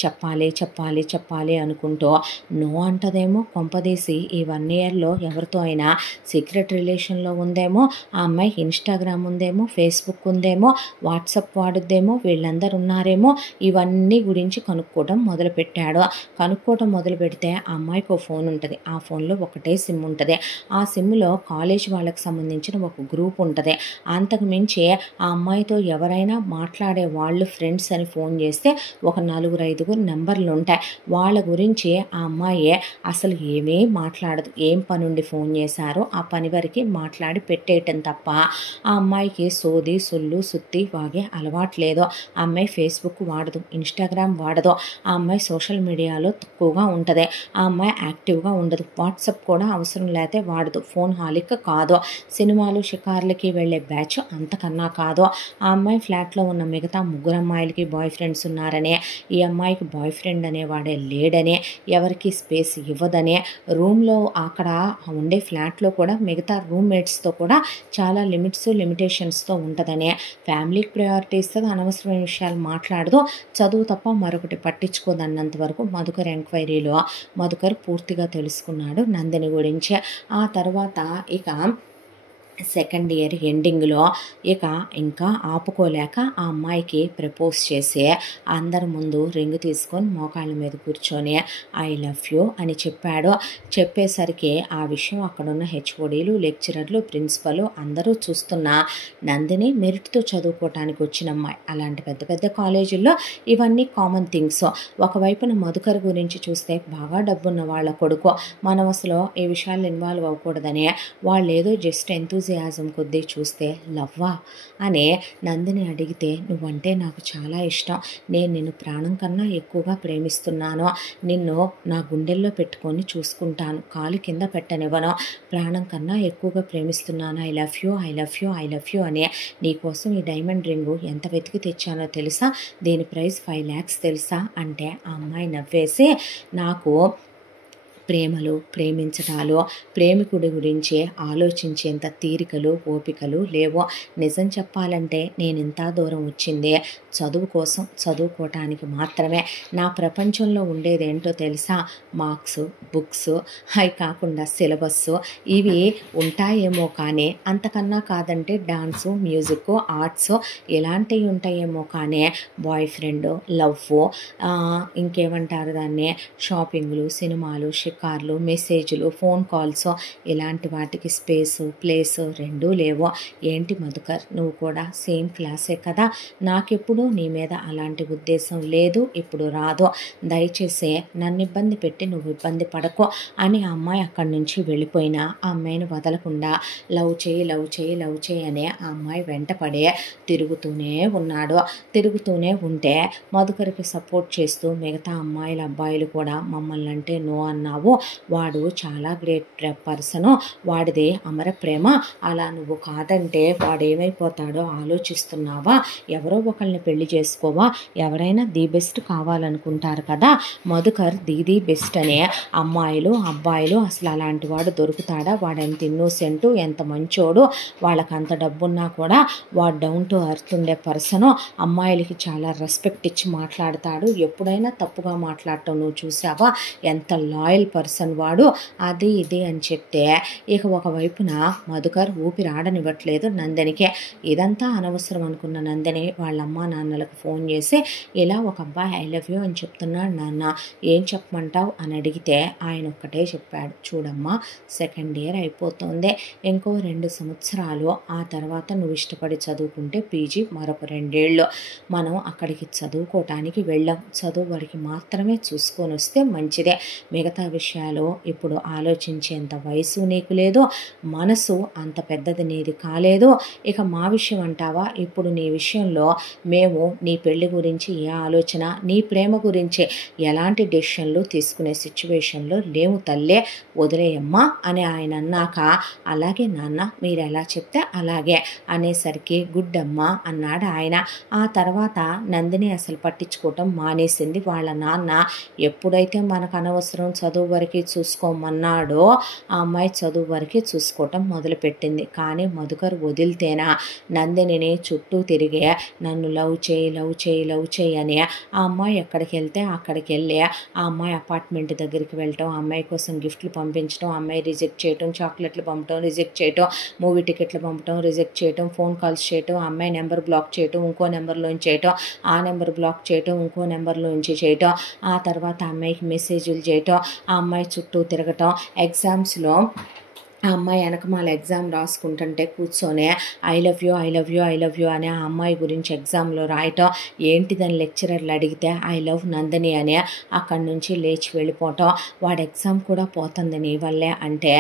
చెప్పాలి అనుకుంటూ నో అంటదేమో, కొంపదీసి ఈ 1 ఇయర్లో ఎవరితో అయినా సీక్రెట్ రిలేషన్లో ఉందేమో, ఆ అమ్మాయికి ఇన్స్టాగ్రామ్ ఉందేమో, ఫేస్బుక్ ఉందేమో, వాట్సాప్ వాడుద్దేమో, వీళ్ళందరూ ఉన్నారేమో, ఇవన్నీ గురించి కనుక్కోవడం మొదలుపెట్టాడు. కనుక్కోవడం మొదలు పెడితే ఆ అమ్మాయికి ఒక ఫోన్ ఉంటుంది, ఆ ఫోన్లో ఒకటే సిమ్ ఉంటుంది, ఆ సిమ్లో కాలేజ్ వాళ్ళకి సంబంధించిన ఒక గ్రూప్ ఉంటుంది, అంతకు మించి ఆ అమ్మాయితో ఎవరైనా మాట్లాడే వాళ్ళు ఫ్రెండ్స్ అని ఫోన్ చేస్తే ఒక 4-5 నెంబర్లు ఉంటాయి. వాళ్ళ గురించి ఆ అమ్మాయి అసలు ఏమీ మాట్లాడదు, ఏం పనుండి ఫోన్ చేశారో ఆ పని వరకు మాట్లాడి పెట్టేయటం తప్ప ఆ అమ్మాయికి సోది సొల్లు సుత్తి వాగే అలవాట్లేదు. ఆ అమ్మాయి ఫేస్బుక్ వాడదు, ఇన్స్టాగ్రామ్ వాడదు, ఆ అమ్మాయి సోషల్ మీడియాలో తక్కువగా ఉంటుంది, ఆ అమ్మాయి యాక్టివ్గా ఉండదు, వాట్సాప్ కూడా అవసరం లేతే వాడదు, ఫోన్ హాలిక్ కాదు, సినిమాలు షికార్లకి వెళ్ళే బ్యాచ్ అంతకన్నా కాదు. ఆ అమ్మాయి ఫ్లాట్లో ఉన్న మిగతా 3 అమ్మాయిలకి బాయ్ ఫ్రెండ్స్ ఉన్నారని, ఈ అమ్మాయికి బాయ్ ఫ్రెండ్ అనేవాడే లేడని, ఎవరికి స్పేస్ ఇవ్వదని, రూమ్లో అక్కడ ఉండే ఫ్లాట్లో కూడా మిగతా రూమ్మేట్స్తో కూడా చాలా లిమిటేషన్స్తో ఉంటుందని, ఫ్యామిలీకి ప్రయారిటీ ఇస్తుంది, అనవసరమైన విషయాలు మాట్లాడదు, చదువు తప్ప మరొకటి పట్టించుకోదన్నంత వరకు మధుకర్ ఎంక్వైరీలో మధుకర్ పూర్తిగా తెలుసుకున్నాడు నందిని గురించి. ఆ తర్వాత ఇక సెకండ్ ఇయర్ ఎండింగ్లో ఇంకా ఆపుకోలేక ఆ అమ్మాయికి ప్రపోజ్ చేసి అందరి ముందు రింగ్ తీసుకొని మోకాళ్ళ మీద కూర్చొని ఐ లవ్ యూ అని చెప్పాడు. చెప్పేసరికి ఆ విషయం అక్కడున్న హెచ్ఓడీలు, లెక్చరర్లు, ప్రిన్సిపల్ అందరూ చూస్తున్న నందిని మెరిట్తో చదువుకోవటానికి వచ్చిన అమ్మాయి, అలాంటి పెద్ద పెద్ద కాలేజీల్లో ఇవన్నీ కామన్ థింగ్స్. ఒకవైపున మధుకర్ గురించి చూస్తే బాగా డబ్బున్న వాళ్ళ కొడుకు, మనం అసలు ఈ విషయాల్లో ఇన్వాల్వ్ అవ్వకూడదని వాళ్ళు ఏదో జస్ట్ ఎంతూజియాజం కొద్దీ చూస్తే లవ్వా అని నందిని అడిగితే, నువ్వంటే నాకు చాలా ఇష్టం, నేను నిన్ను ప్రాణం కన్నా ఎక్కువగా ప్రేమిస్తున్నాను, నిన్ను నా గుండెల్లో పెట్టుకొని చూసుకుంటాను, కాలు కింద పెట్టనివ్వను, ప్రాణం కన్నా ఎక్కువగా ప్రేమిస్తున్నాను, I love you I love you I love you అని. నీకోసం ఈ డైమండ్ రింగు ఎంత వెతికి తెచ్చానో తెలుసా, దీని ప్రైస్ 5 lakhs తెలుసా అంటే ఆ అమ్మాయి నవ్వేసి, నాకు ప్రేమలు, ప్రేమించటాలు, ప్రేమికుడి గురించి ఆలోచించేంత తీరికలు, ఓపికలు లేవు. నిజం చెప్పాలంటే నేను ఇంత దూరం వచ్చింది చదువు కోసం, చదువుకోవటానికి మాత్రమే. నా ప్రపంచంలో ఉండేదేంటో తెలుసా, మార్క్స్, బుక్స్, అవి కాకుండా సిలబస్సు ఇవి ఉంటాయేమో కానీ అంతకన్నా కాదంటే డాన్సు, మ్యూజిక్, ఆర్ట్స్ ఇలాంటివి ఉంటాయేమో కానీ బాయ్ ఫ్రెండ్, లవ్, ఇంకేమంటారు దాన్ని, షాపింగ్లు, సినిమాలు, షికార్లు, మెసేజ్లు, ఫోన్ కాల్స్ ఇలాంటి వాటికి స్పేసు, ప్లేసు రెండూ లేవు. ఏంటి మధుకర్, నువ్వు కూడా సేమ్ క్లాసే కదా, నాకెప్పుడు నీ మీద అలాంటి ఉద్దేశం లేదు, ఇప్పుడు రాదు, దయచేసి నన్ను ఇబ్బంది పెట్టి నువ్వు ఇబ్బంది పడకు అని ఆ అమ్మాయి అక్కడి నుంచి వెళ్ళిపోయినా ఆ అమ్మాయిని వదలకుండా లవ్ చేయి లవ్ చేయి లవ్ చేయి అని ఆ అమ్మాయి వెంటపడి తిరుగుతూనే ఉన్నాడు. తిరుగుతూనే ఉంటే మధుకర్కి సపోర్ట్ చేస్తూ మిగతా అమ్మాయిల అబ్బాయిలు కూడా మమ్మల్ని అంటే నో అన్నావు, వాడు చాలా గ్రేట్ పర్సను, వాడిది అమర ప్రేమ, అలా నువ్వు కాదంటే వాడు ఏమైపోతాడో ఆలోచిస్తున్నావా, ఎవరో ఒకరిని పెళ్లి చేసుకోవా, ఎవరైనా ది బెస్ట్ కావాలనుకుంటారు కదా, మధుకర్ ది బెస్ట్ అనే అమ్మాయిలు అబ్బాయిలు అసలు అలాంటి వాడు దొరుకుతాడా, వాడు ఎంత ఇన్నోసెంటు, ఎంత మంచోడు, వాళ్ళకి అంత డబ్బున్నా కూడా వాడు డౌన్ టు ఎర్త్ ఉండే పర్సను, అమ్మాయిలకి చాలా రెస్పెక్ట్ ఇచ్చి మాట్లాడతాడు, ఎప్పుడైనా తప్పుగా మాట్లాడటం నువ్వు చూసావా, ఎంత లాయల్ పర్సన్ వాడు, అది ఇది అని చెప్తే ఇక ఒకవైపున మధుకర్ ఊపిరాడనివ్వట్లేదు నందినికి. ఇదంతా అనవసరం అనుకున్న నందిని వాళ్ళ అమ్మా నాన్నలకు ఫోన్ చేసి, ఇలా ఒక అబ్బాయి ఐ లవ్ యూ అని చెప్తున్నాడు నాన్న, ఏం చెప్పమంటావు అని అడిగితే ఆయన ఒక్కటే చెప్పాడు, చూడమ్మా సెకండ్ ఇయర్ అయిపోతుంది, ఇంకో 2 సంవత్సరాలు, ఆ తర్వాత నువ్వు ఇష్టపడి చదువుకుంటే పీజీ మరొక 2 ఏళ్ళు, మనం అక్కడికి చదువుకోవటానికి వెళ్ళాం, చదువు వరకు మాత్రమే చూసుకొని వస్తే మంచిదే, మిగతా విషయాలు ఇప్పుడు ఆలోచించేంత వయసు నీకు లేదు, మనసు అంత పెద్దది నీది కాలేదు, ఇక మా విషయం అంటావా, ఇప్పుడు నీ విషయంలో మేము నీ పెళ్లి గురించి ఏ ఆలోచన, నీ ప్రేమ గురించి ఎలాంటి డెసిషన్లు తీసుకునే సిచ్యువేషన్లో లేవు తల్లే, వదిలేయమ్మా అని ఆయన అన్నాక, అలాగే నాన్న మీరు ఎలా చెప్తే అలాగే అనేసరికి గుడ్ అమ్మా అన్నాడు ఆయన. ఆ తర్వాత నందిని అసలు పట్టించుకోవటం మానేసింది. వాళ్ళ నాన్న ఎప్పుడైతే మనకు అనవసరం చదువు వరకు చూసుకోమన్నాడో ఆ అమ్మాయి చదువు వరకు చూసుకోవటం మొదలుపెట్టింది. కానీ మధుకర్ వదిలితేనా నందినిని చుట్టూ తిరిగే నన్ను లవ్ చేయి లవ్ చేయి లవ్ చేయి అని ఆ అమ్మాయి ఎక్కడికి వెళ్తే అక్కడికి వెళ్ళి ఆ అమ్మాయి అపార్ట్మెంట్ దగ్గరికి వెళ్ళటం, ఆ అమ్మాయి కోసం గిఫ్ట్లు పంపించడం, ఆ అమ్మాయి రిజెక్ట్ చేయటం, చాక్లెట్లు పంపటం రిజెక్ట్ చేయటం, మూవీ టికెట్లు పంపటం రిజెక్ట్ చేయటం, ఫోన్ కాల్స్ చేయటం, ఆ అమ్మాయి నెంబర్ బ్లాక్ చేయటం, ఇంకో నెంబర్లోంచి చేయటం, ఆ నెంబర్ బ్లాక్ చేయటం, ఇంకో నెంబర్లోంచి చేయటం, ఆ తర్వాత ఆ అమ్మాయికి మెసేజ్లు చేయటం, ఆ అమ్మాయి చుట్టూ తిరగటం, ఎగ్జామ్స్లో ఆ అమ్మాయి వెనకమాల ఎగ్జామ్ రాసుకుంటుంటే కూర్చొని I love you I love you I love you అని ఆ అమ్మాయి గురించి ఎగ్జామ్లో రాయటం, ఏంటిదని లెక్చరర్లు అడిగితే ఐ లవ్ నందిని అని అక్కడి నుంచి లేచి వెళ్ళిపోవటం, వాడు ఎగ్జామ్ కూడా పోతుంది నీ వల్లే అంటే,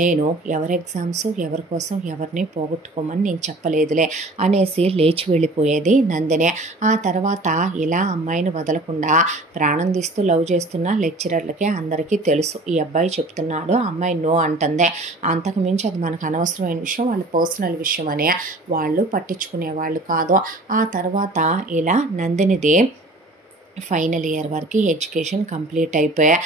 నేను ఎవరి ఎగ్జామ్స్ ఎవరి కోసం ఎవరిని పోగొట్టుకోమని నేను చెప్పలేదులే అనేసి లేచి వెళ్ళిపోయేది నందిని. ఆ తర్వాత ఇలా అమ్మాయిని వదలకుండా ప్రాణం తీస్తూ లవ్ చేస్తున్న లెక్చరర్లకే అందరికీ తెలుసు, ఈ అబ్బాయి చెప్తున్నాడు, అమ్మాయి నో అంటుంది, అంతకుమించి అది మనకు అనవసరమైన విషయం, వాళ్ళ పర్సనల్ విషయం అనే వాళ్ళు పట్టించుకునే వాళ్ళు కాదు. ఆ తర్వాత ఇలా నందినిది ఫైనల్ ఇయర్ వరకు ఎడ్యుకేషన్ కంప్లీట్ అయిపోయా.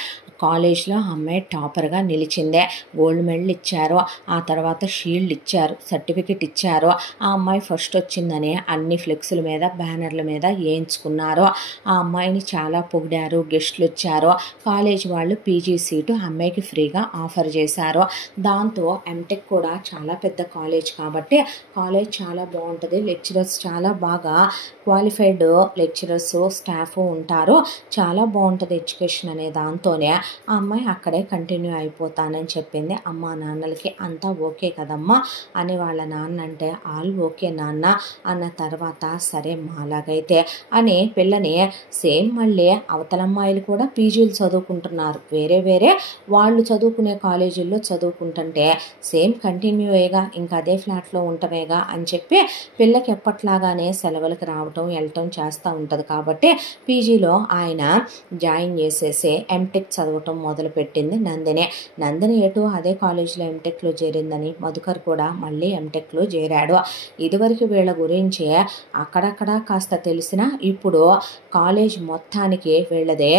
కాలేజ్లో అమ్మాయి టాపర్గా నిలిచిందే, గోల్డ్ మెడల్ ఇచ్చారు, ఆ తర్వాత షీల్డ్ ఇచ్చారు, సర్టిఫికెట్ ఇచ్చారు, ఆ అమ్మాయి ఫస్ట్ వచ్చిందని అన్ని ఫ్లెక్సుల మీద బ్యానర్ల మీద వేయించుకున్నారు, ఆ అమ్మాయిని చాలా పొగిడారు, గెస్టులు వచ్చారు, కాలేజ్ వాళ్ళు పీజీ సీటు అమ్మాయికి ఫ్రీగా ఆఫర్ చేశారు. దాంతో ఎంటెక్ కూడా చాలా పెద్ద కాలేజ్ కాబట్టి కాలేజ్ చాలా బాగుంటుంది, లెక్చరర్స్ చాలా బాగా క్వాలిఫైడ్ లెక్చరర్స్ స్టాఫ్ ఉంటారు, చాలా బాగుంటుంది ఎడ్యుకేషన్ అనే దాంతోనే ఆ అమ్మాయి అక్కడే కంటిన్యూ అయిపోతానని చెప్పింది. అమ్మా నాన్నలకి అంతా ఓకే కదమ్మా అని వాళ్ళ నాన్న అంటే, ఆల్ ఓకే నాన్న అన్న తర్వాత, సరే మాలాగైతే అని పిల్లని సేమ్ మళ్ళీ అవతలమ్మాయిలు కూడా పీజీలు చదువుకుంటున్నారు, వేరే వేరే వాళ్ళు చదువుకునే కాలేజీల్లో చదువుకుంటుంటే సేమ్ కంటిన్యూయేగా ఇంకా అదే ఫ్లాట్లో ఉండటమేగా అని చెప్పి పిల్లకి ఎప్పట్లాగానే సెలవులకు రావటం వెళ్ళటం చేస్తూ ఉంటుంది. కాబట్టి పీజీలో ఆయన జాయిన్ చేసేసి ఎంటెక్ చదవటం మొదలుపెట్టింది నందిని ఎటు అదే కాలేజీలో ఎంటెక్లో చేరిందని మధుకర్ కూడా మళ్ళీ ఎంటెక్లో చేరాడు. ఇదివరకు వీళ్ళ గురించి అక్కడక్కడ కాస్త తెలిసినా ఇప్పుడు కాలేజ్ మొత్తానికి వీళ్ళదే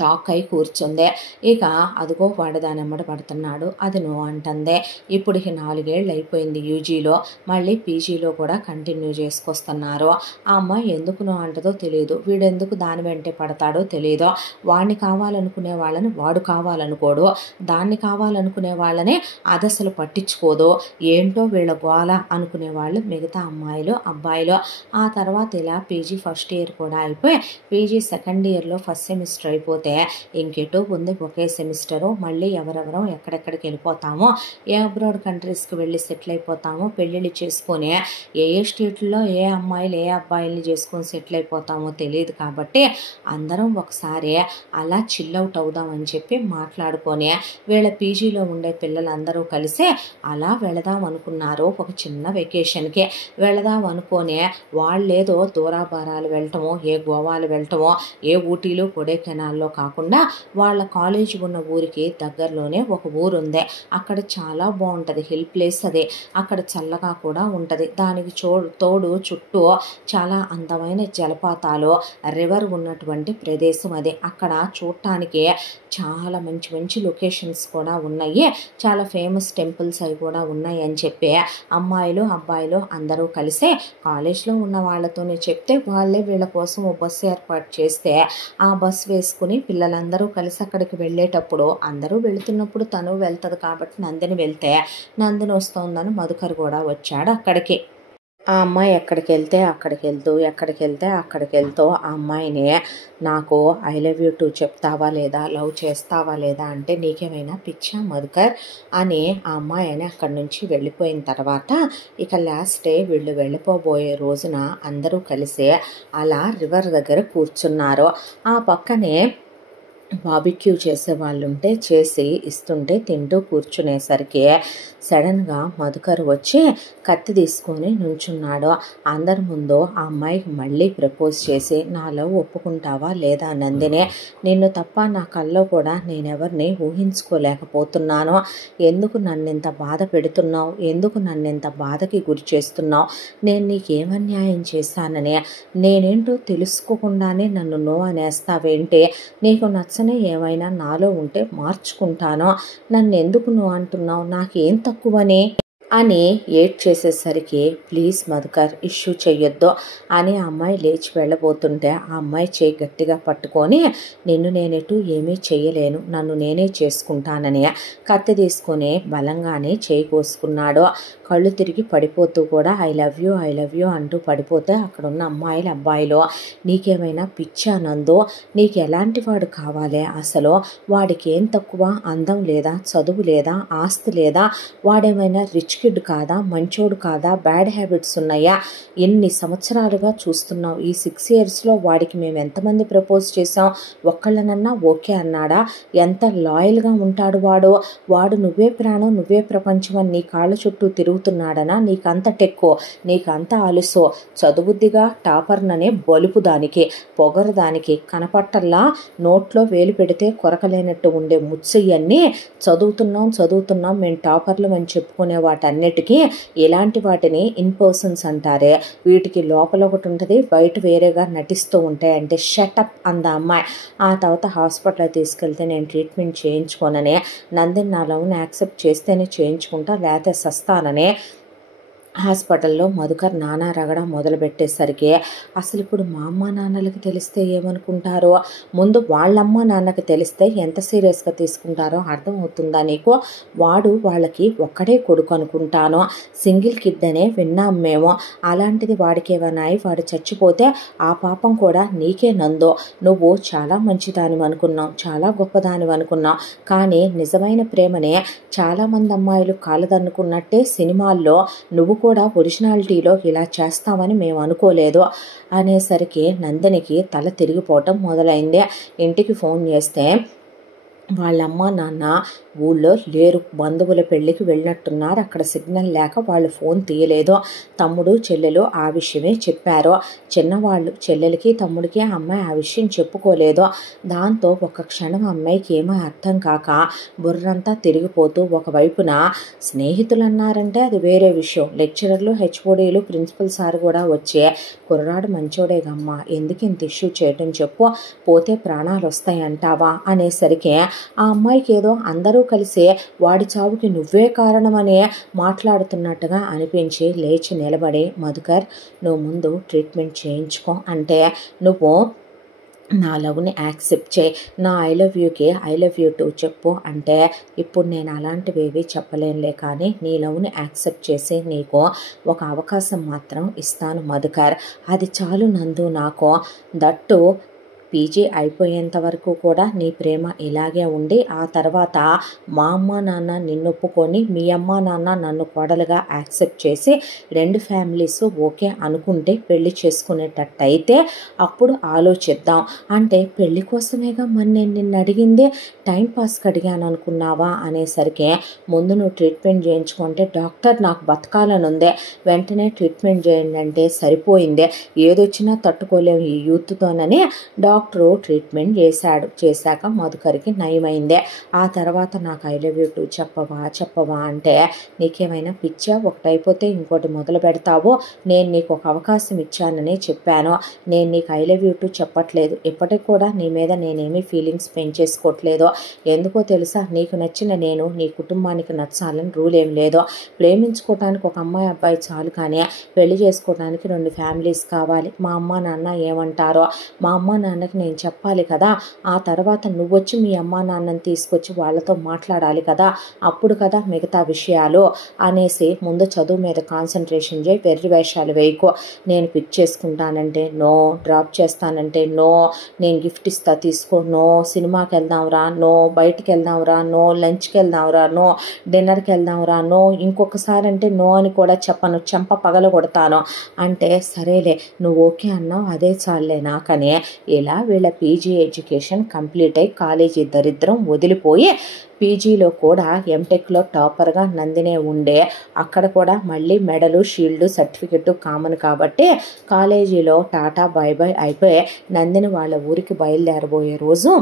టాక్ అయి కూర్చుందే. ఇక అదిగో వాడు దాని ఎమ్మడ పడుతున్నాడు, అది నో అంటుందే. ఇప్పుడు 4 ఏళ్ళు అయిపోయింది యూజీలో, మళ్ళీ పీజీలో కూడా కంటిన్యూ చేసుకొస్తున్నారు. ఆ అమ్మాయి ఎందుకు నో అంటదో తెలియదు, వీడెందుకు దాని వెంటే పడతాడో తెలియదు. వాడిని కావాలనుకునే వాళ్ళని వాడు కావాలనుకోడు, దాన్ని కావాలనుకునే వాళ్ళని అది అసలు పట్టించుకోదు. ఏంటో వీళ్ళ గోల అనుకునే వాళ్ళు మిగతా అమ్మాయిలు అబ్బాయిలు. ఆ తర్వాత ఇలా పీజీ ఫస్ట్ ఇయర్ కూడా అయిపోయి పీజీ సెకండ్ ఇయర్లో ఫస్ట్ సెమిస్టర్ అయిపోతే ఇంకెటో ఉంది ఒకే సెమిస్టరు. మళ్ళీ ఎవరెవరం ఎక్కడెక్కడికి వెళ్ళిపోతామో, ఏ అబ్రాడ్ కంట్రీస్కి వెళ్ళి సెటిల్ అయిపోతామో, పెళ్ళిళ్ళు చేసుకొని ఏ స్టేట్లో ఏ అమ్మాయిలు ఏ అబ్బాయిల్ని చేసుకొని సెటిల్ అయిపోతామో తెలియదు. కాబట్టి అందరం ఒకసారి అలా చిల్అవుట్ అవుదామని చెప్పి మాట్లాడుకొని వీళ్ళ పీజీలో ఉండే పిల్లలందరూ కలిసి అలా వెళదాం అనుకున్నారు. ఒక చిన్న వెకేషన్కి వెళదాం అనుకొని వాళ్ళేదో దూరాభారాలు వెళ్ళటమో, ఏ గోవాలు వెళ్ళటమో, ఏ ఊటీలు కొడైకెనాల్లో కాకుండా వాళ్ళ కాలేజీ ఉన్న ఊరికి దగ్గరలోనే ఒక ఊరు ఉంది. అక్కడ చాలా బాగుంటుంది, హిల్ ప్లేస్ అది. అక్కడ చల్లగా కూడా ఉంటుంది. దానికి తోడు చుట్టూ చాలా అందమైన జలపాతాలు, రివర్ ఉన్నటువంటి ప్రదేశం అది. అక్కడ చూడటానికి చాలా మంచి మంచి లొకేషన్స్ కూడా ఉన్నాయి, చాలా ఫేమస్ టెంపుల్స్ అవి కూడా ఉన్నాయి అని చెప్పి అమ్మాయిలు అబ్బాయిలు అందరూ కలిసి కాలేజ్లో ఉన్న వాళ్ళతోనే చెప్తే వాళ్ళే వీళ్ళ కోసం ఓ బస్సు ఏర్పాటు చేస్తే ఆ బస్సు వేసుకుని పిల్లలందరూ కలిసి అక్కడికి వెళ్ళేటప్పుడు, అందరూ వెళుతున్నప్పుడు తను వెళ్తుంది కాబట్టి నందిని వెళ్తే, నందిని వస్తోందని మధుకర్ కూడా వచ్చాడు అక్కడికి. ఆ అమ్మాయి ఎక్కడికి వెళ్తే అక్కడికి వెళ్తూ ఆ అమ్మాయిని నాకు ఐ లవ్ యూ టూ చెప్తావా లేదా, లవ్ చేస్తావా లేదా అంటే, నీకేమైనా పిచ్చా మధుకర్ అని ఆ అమ్మాయి అని అక్కడి నుంచి వెళ్ళిపోయిన తర్వాత ఇక లాస్ట్ డే వీళ్ళు వెళ్ళిపోబోయే రోజున అందరూ కలిసి అలా రివర్ దగ్గర కూర్చున్నారు. ఆ పక్కనే బార్బిక్యూ చేసే వాళ్ళు ఉంటే చేసి ఇస్తుంటే తింటూ కూర్చునేసరికి సడన్గా మధుకర్ వచ్చి కత్తి తీసుకొని నుంచున్నాడు. అందరి ముందు ఆ అమ్మాయికి మళ్ళీ ప్రపోజ్ చేసి, నా లవ్ ఒప్పుకుంటావా లేదా నందిని, నిన్ను తప్ప నా కల్లో కూడా నేనెవరిని ఊహించుకోలేకపోతున్నాను, ఎందుకు నన్నింత బాధ పెడుతున్నావు, ఎందుకు నన్నింత బాధకి గురి చేస్తున్నావు, నేను నీకేమన్యాయం చేశానని, నేనేంటో తెలుసుకోకుండానే నన్ను నో అనేస్తావేంటి, నీకు నచ్చని ఏమైనా నాలో ఉంటే మార్చుకుంటాను, నన్ను ఎందుకు నో అంటున్నావు, నాకేం తక్కువని అని ఏడ్ చేసేసరికి, ప్లీజ్ మధుకర్ ఇష్యూ చెయ్యొద్దు అని ఆ అమ్మాయి లేచి వెళ్ళబోతుంటే ఆ అమ్మాయి చేయి గట్టిగా పట్టుకొని, నిన్ను నేనెటు ఏమీ చెయ్యలేను, నన్ను నేనే చేసుకుంటానని కత్తి తీసుకొని బలంగానే చేయి కోసుకున్నాడు. కళ్ళు తిరిగి పడిపోతూ కూడా ఐ లవ్ యూ అంటూ పడిపోతే అక్కడున్న అమ్మాయిలు అబ్బాయిలు, నీకేమైనా పిచ్చా నందు, నీకు ఎలాంటి వాడు కావాలి, అసలు వాడికి ఏం తక్కువ, అందం లేదా, చదువు లేదా, ఆస్తి లేదా, వాడేమైనా రిచ్ కిడ్ కాదా, మంచోడు కాదా, బ్యాడ్ హ్యాబిట్స్ ఉన్నాయా, ఎన్ని సంవత్సరాలుగా చూస్తున్నావు, ఈ 6 yearsలో వాడికి మేము ఎంతమంది ప్రపోజ్ చేసాం, ఒక్కళ్ళనన్నా ఓకే అన్నాడా, ఎంత లాయల్గా ఉంటాడు వాడు నువ్వే ప్రాణం నువ్వే ప్రపంచం అని నీ కాళ్ళ చుట్టూ తిరుగుతున్నాడనా, నీకంత టెక్కో, నీకంత ఆలుసో, చదువుద్దిగా టాపర్ననే బలుపు దానికి, పొగరు దానికి, కనపట్టల్లా నోట్లో వేలు పెడితే కొరకలేనట్టు ఉండే ముచ్చయ్యన్నీ చదువుతున్నాం మేము టాపర్లు అని చెప్పుకునే వాటన్నిటికీ ఇలాంటి వాటిని ఇన్పర్సన్స్ అంటారే, వీటికి లోపల ఒకటి ఉంటుంది బయట వేరేగా నటిస్తూ ఉంటాయి అంటే షటప్ అంద అమ్మాయి. ఆ తర్వాత హాస్పిటల్ తీసుకెళ్తే నేను ట్రీట్మెంట్ చేయించుకోననే, నందిని నా లవ్ని యాక్సెప్ట్ చేస్తేనే చేయించుకుంటా లేకపోతే సస్తాననే హాస్పిటల్లో మధుకర్ నానా రగడ మొదలుపెట్టేసరికి అసలు ఇప్పుడు మా అమ్మ నాన్నలకి తెలిస్తే ఏమనుకుంటారో, ముందు వాళ్ళమ్మ నాన్నకి తెలిస్తే ఎంత సీరియస్గా తీసుకుంటారో అర్థం అవుతుందా నీకు? వాడు వాళ్ళకి ఒక్కడే కొడుకు అనుకుంటాను, సింగిల్ కిడ్ అనే విన్నాం మేము. అలాంటిది వాడికి ఏమైనా వాడు చచ్చిపోతే ఆ పాపం కూడా నీకే నందో. నువ్వు చాలా మంచిదానివి అనుకున్నావు, చాలా గొప్పదానివి అనుకున్నావు, కానీ నిజమైన ప్రేమనే చాలామంది అమ్మాయిలు కాలదన్నుకున్నట్టే సినిమాల్లో నువ్వు కూడా ఒరిజినాలిటీలో ఇలా చేస్తామని మేము అనుకోలేదు అనేసరికి నందినికి తల తిరిగిపోవటం మొదలైంది. ఇంటికి ఫోన్ చేస్తే వాళ్ళమ్మ నాన్న ఊళ్ళో లేరు, బంధువుల పెళ్ళికి వెళ్ళినట్టున్నారు, అక్కడ సిగ్నల్ లేక వాళ్ళు ఫోన్ తీయలేదు. తమ్ముడు చెల్లెలు ఆ విషయమే చెప్పారు. చిన్నవాళ్ళు చెల్లెలకి తమ్ముడికి ఆ అమ్మాయి ఆ విషయం చెప్పుకోలేదు. దాంతో ఒక క్షణం అమ్మాయికి ఏమో అర్థం కాక బుర్రంతా తిరిగిపోతూ, ఒకవైపున స్నేహితులు అన్నారంటే అది వేరే విషయం, లెక్చరర్లు హెచ్ఓడీలు ప్రిన్సిపల్ సార్ కూడా వచ్చే కుర్రాడు మంచోడేగమ్మా, ఎందుకు ఇంత ఇష్యూ చేయటం చెప్పు, పోతే ప్రాణాలు వస్తాయంటావా అనేసరికి ఆ అమ్మాయికి ఏదో అందరూ కలిసి వాడి చావుకి నువ్వే కారణమని మాట్లాడుతున్నట్టుగా అనిపించి లేచి నిలబడి, మధుకర్ నువ్వు ముందు ట్రీట్మెంట్ చేయించుకో, అంటే నువ్వు నా లవ్ని యాక్సెప్ట్ చేయి, నా ఐ లవ్ యూకి ఐ లవ్ యూ టూ చెప్పు అంటే, ఇప్పుడు నేను అలాంటివేవి చెప్పలేనులే, కానీ నీ లవ్ని యాక్సెప్ట్ చేసి నీకు ఒక అవకాశం మాత్రం ఇస్తాను మధుకర్, అది చాలు నందు నాకు. దట్టు పీజీ అయిపోయేంత వరకు కూడా నీ ప్రేమ ఇలాగే ఉండి, ఆ తర్వాత మా అమ్మ నాన్న నిన్ను ఒప్పుకొని మీ అమ్మ నాన్న నన్ను కోడలుగా యాక్సెప్ట్ చేసి రెండు ఫ్యామిలీస్ ఓకే అనుకుంటే పెళ్లి చేసుకునేటట్టయితే అప్పుడు ఆలోచిద్దాం. అంటే పెళ్లి కోసమేగా మరి నేను నిన్ను అడిగింది, టైం పాస్కి అడిగాను అనుకున్నావా అనేసరికి, ముందు నువ్వు ట్రీట్మెంట్ చేయించుకుంటే డాక్టర్ నాకు బతకాలని ఉంది, వెంటనే ట్రీట్మెంట్ చేయండి అంటే సరిపోయిందే, ఏదొచ్చినా తట్టుకోలేము ఈ యూత్తోనని డాక్టరు ట్రీట్మెంట్ చేశాక మధుకర్కి నయమైందే. ఆ తర్వాత నాకు ఐ లవ్ యూ టూ చెప్పవా అంటే, నీకేమైనా పిచ్చా, ఒకటైపోతే ఇంకోటి మొదలు పెడతావో, నేను నీకు ఒక అవకాశం ఇచ్చానని చెప్పాను, నేను నీకు ఐ లవ్ యూ టూ చెప్పట్లేదు, ఇప్పటికి కూడా నీ మీద నేనేమీ ఫీలింగ్స్ పెంచేసుకోవట్లేదు, ఎందుకో తెలుసా, నీకు నచ్చిన నేను నీ కుటుంబానికి నచ్చాలని రూల్ ఏం లేదు, ప్రేమించుకోవటానికి ఒక అమ్మాయి అబ్బాయి చాలు, కానీ పెళ్లి చేసుకోవడానికి రెండు ఫ్యామిలీస్ కావాలి, మా అమ్మ నాన్న ఏమంటారో మా అమ్మ నాన్నకి నేను చెప్పాలి కదా, ఆ తర్వాత నువ్వొచ్చి మీ అమ్మ నాన్నని తీసుకొచ్చి వాళ్ళతో మాట్లాడాలి కదా, అప్పుడు కదా మిగతా విషయాలు అనేసి, ముందు చదువు మీద కాన్సన్ట్రేషన్ చేయి, వెర్రి వేషాలు వేయకు, నేను పిక్ చేసుకుంటానంటే నో, డ్రాప్ చేస్తానంటే నో, నేను గిఫ్ట్ ఇస్తా తీసుకో నో, సినిమాకి వెళ్దాంరా నో, బయటికి వెళ్దాంరా నో, లంచ్కి వెళ్దాంరా నో, డిన్నర్కి వెళ్దాంరా నో, ఇంకొకసారి అంటే నో అని కూడా చెప్పను, చెంప పగల కొడతాను అంటే, సరేలే నువ్వు ఓకే అన్నావు అదే చాలే నాకనే ఇలా వీళ్ళ పీజీ ఎడ్యుకేషన్ కంప్లీట్ అయ్యి కాలేజీ దరిద్రం వదిలిపోయి పీజీలో కూడా ఎంటెక్లో టాపర్గా నందినే ఉండే, అక్కడ కూడా మళ్ళీ మెడలు షీల్డ్ సర్టిఫికెట్ కామన్ కాబట్టి కాలేజీలో టాటా బాయ్ బాయ్ అయిపోయి నందిని వాళ్ళ ఊరికి బయలుదేరబోయే రోజు,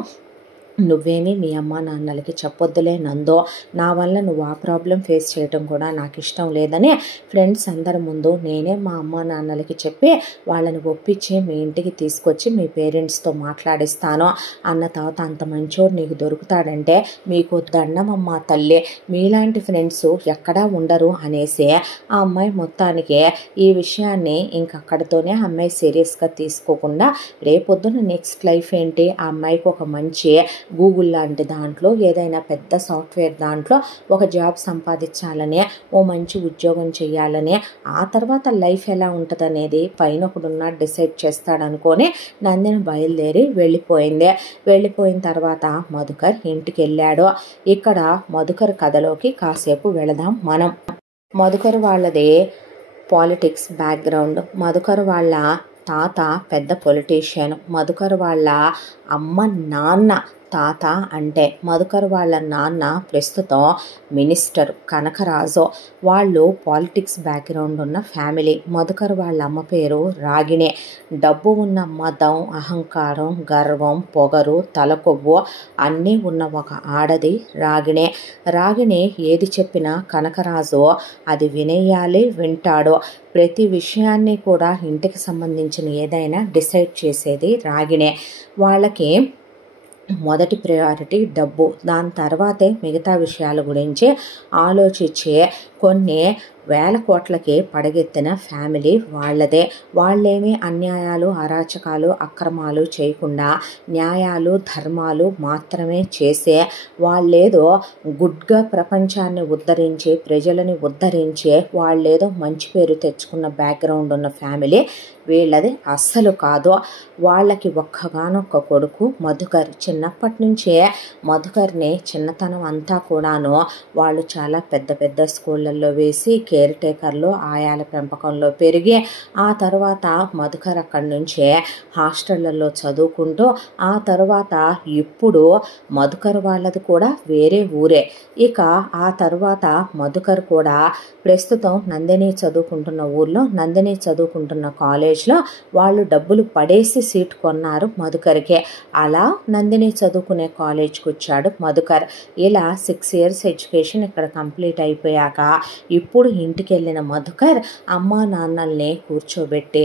నువ్వేమీ మీ అమ్మ నాన్నలకి చెప్పొద్దులే నందో, నా వల్ల నువ్వు ఆ ప్రాబ్లం ఫేస్ చేయడం కూడా నాకు ఇష్టం లేదని ఫ్రెండ్స్ అందరి ముందు నేనే మా అమ్మ నాన్నలకి చెప్పి వాళ్ళని ఒప్పించి మీ ఇంటికి తీసుకొచ్చి మీ పేరెంట్స్తో మాట్లాడిస్తాను అన్న తర్వాత, అంత మంచోడు నీకు దొరుకుతాడంటే మీకు దండమమ్మ తల్లి, మీలాంటి ఫ్రెండ్స్ ఎక్కడా ఉండరు అనేసి ఆ అమ్మాయి మొత్తానికి ఈ విషయాన్ని ఇంకక్కడితోనే ఆ అమ్మాయి సీరియస్గా తీసుకోకుండా, రేపొద్దున నెక్స్ట్ లైఫ్ ఏంటి, ఆ అమ్మాయికి ఒక మంచి గూగుల్ లాంటి దాంట్లో ఏదైనా పెద్ద సాఫ్ట్వేర్ దాంట్లో ఒక జాబ్ సంపాదించాలని, ఓ మంచి ఉద్యోగం చేయాలని, ఆ తర్వాత లైఫ్ ఎలా ఉంటుంది అనేది పైన ఒకడున్నా డిసైడ్ చేస్తాడనుకొని నందిని బయలుదేరి వెళ్ళిపోయిన తర్వాత మధుకర్ ఇంటికి వెళ్ళాడు. ఇక్కడ మధుకర్ కథలోకి కాసేపు వెళదాం మనం. మధుకర్ వాళ్ళది పాలిటిక్స్ బ్యాక్గ్రౌండ్. మధుకర్ వాళ్ళ తాత పెద్ద పొలిటీషియన్, మధుకర్ వాళ్ళ అమ్మ నాన్న తాత అంటే మధుకర్ వాళ్ళ నాన్న ప్రస్తుతం మినిస్టర్ కనకరాజు. వాళ్ళు పాలిటిక్స్ బ్యాక్గ్రౌండ్ ఉన్న ఫ్యామిలీ. మధుకర్ వాళ్ళ అమ్మ పేరు రాగిణి. డబ్బు ఉన్న మదం, అహంకారం, గర్వం, పొగరు, తలకొవ్వు అన్నీ ఉన్న ఒక ఆడది రాగిణి. రాగిణి ఏది చెప్పినా కనకరాజు అది వినేయాలి, వింటాడు. ప్రతి విషయాన్ని కూడా ఇంటికి సంబంధించిన ఏదైనా డిసైడ్ చేసేది రాగిణి. వాళ్ళకి మొదటి ప్రయారిటీ డబ్బు, దాని తర్వాతే మిగతా విషయాల గురించి ఆలోచించే కొన్ని వేల కోట్లకి పడగెత్తిన ఫ్యామిలీ వాళ్ళదే. వాళ్ళేమీ అన్యాయాలు, అరాచకాలు, అక్రమాలు చేయకుండా న్యాయాలు, ధర్మాలు మాత్రమే చేసే, వాళ్ళేదో గుడ్గా ప్రపంచాన్ని ఉద్ధరించి ప్రజలని ఉద్ధరించే, వాళ్ళేదో మంచి పేరు తెచ్చుకున్న బ్యాక్గ్రౌండ్ ఉన్న ఫ్యామిలీ వీళ్ళది అస్సలు కాదు. వాళ్ళకి ఒక్కగానొక్క కొడుకు మధుకర్. చిన్నప్పటి నుంచే మధుకర్ని చిన్నతనం అంతా కూడాను వాళ్ళు చాలా పెద్ద పెద్ద స్కూళ్ళల్లో వేసి కేర్ టేకర్లో, ఆయాల పెంపకంలో పెరిగి, ఆ తర్వాత మధుకర్ అక్కడి నుంచే హాస్టళ్లలో చదువుకుంటూ, ఆ తర్వాత ఇప్పుడు మధుకర్ వాళ్ళది కూడా వేరే ఊరే. ఇక ఆ తర్వాత మధుకర్ కూడా ప్రస్తుతం నందిని చదువుకుంటున్న ఊర్లో, నందిని చదువుకుంటున్న కాలేజ్లో వాళ్ళు డబ్బులు పడేసి సీట్ కొన్నారు మధుకర్కే. అలా నందిని చదువుకునే కాలేజ్కి వచ్చాడు మధుకర్. ఇలా 6 years ఎడ్యుకేషన్ ఇక్కడ కంప్లీట్ అయిపోయాక ఇప్పుడు ఇంటికి వెళ్ళిన మధుకర్ అమ్మా నాన్నల్ని కూర్చోబెట్టి,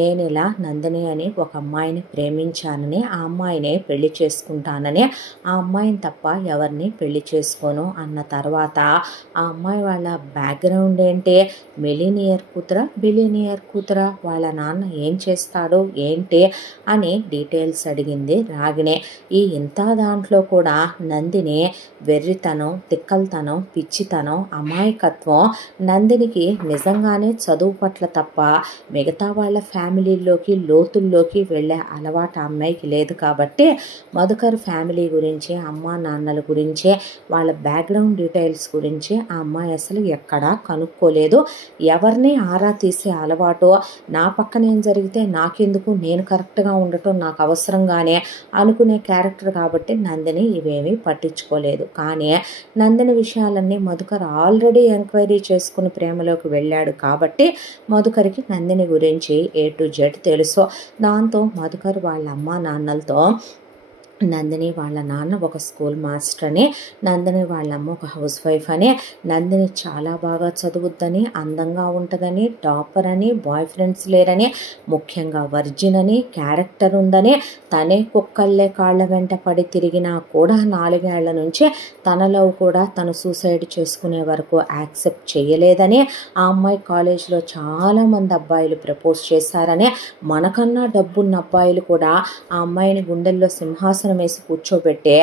నేను ఇలా నందిని అని ఒక అమ్మాయిని ప్రేమించానని, ఆ అమ్మాయిని పెళ్లి చేసుకుంటానని, ఆ అమ్మాయిని తప్ప ఎవరిని పెళ్లి చేసుకోను అన్న తర్వాత ఆ అమ్మాయి వాళ్ళ బ్యాక్గ్రౌండ్ ఏంటి, మిలీనియర్ కూతురా, బిలీనియర్ కూతురా, వాళ్ళ నాన్న ఏం చేస్తాడు ఏంటి అని డీటెయిల్స్ అడిగింది రాగిణి. ఈ ఇంత దాంట్లో కూడా నందిని వెర్రితనం, తిక్కలతనం, పిచ్చితనం, అమాయకత్వం, నందినికి నిజంగానే చదువు పట్ల తప్ప మిగతా వాళ్ళ ఫ్యామిలీలోకి లోతుల్లోకి వెళ్ళే అలవాటు అమ్మాయికి లేదు. కాబట్టి మధుకర్ ఫ్యామిలీ గురించి, అమ్మా నాన్నల గురించి, వాళ్ళ బ్యాక్గ్రౌండ్ డీటెయిల్స్ గురించి ఆ అమ్మాయి అసలు ఎక్కడా కనుక్కోలేదు. ఎవరిని ఆరా తీసే అలవాటు, నా పక్కన ఏం జరిగితే నాకెందుకు, నేను కరెక్ట్గా ఉండటం నాకు అవసరంగానే అనుకునే క్యారెక్టర్ కాబట్టి నందిని ఇవేమీ పట్టించుకోలేదు. కానీ నందిని విషయాలన్నీ మధుకర్ ఆల్రెడీ ఎంక్వైరీ చేసుకుని ప్రేమలోకి వెళ్ళాడు కాబట్టి మధుకర్కి నందిని గురించి A to Z తెలుసు. దాంతో మధుకర్ వాళ్ళ అమ్మా నాన్నలతో నందిని వాళ్ళ నాన్న ఒక స్కూల్ మాస్టర్ అని, నందిని వాళ్ళమ్మ ఒక హౌస్ వైఫ్ అని, నందిని చాలా బాగా చదువుద్దని, అందంగా ఉంటుందని, టాపర్ అని, బాయ్ ఫ్రెండ్స్ లేరని, ముఖ్యంగా వర్జిన్ అని, క్యారెక్టర్ ఉందని, తనే కుక్కల్లే కాళ్ళ వెంట పడి తిరిగినా కూడా 4 ఏళ్ల నుంచి తనలో కూడా తను సూసైడ్ చేసుకునే వరకు యాక్సెప్ట్ చేయలేదని, ఆ అమ్మాయి కాలేజ్లో చాలామంది అబ్బాయిలు ప్రపోజ్ చేశారని, మనకన్నా డబ్బున్న అబ్బాయిలు కూడా ఆ అమ్మాయిని గుండెల్లో సింహాసనం వేసి కూర్చోబెట్టి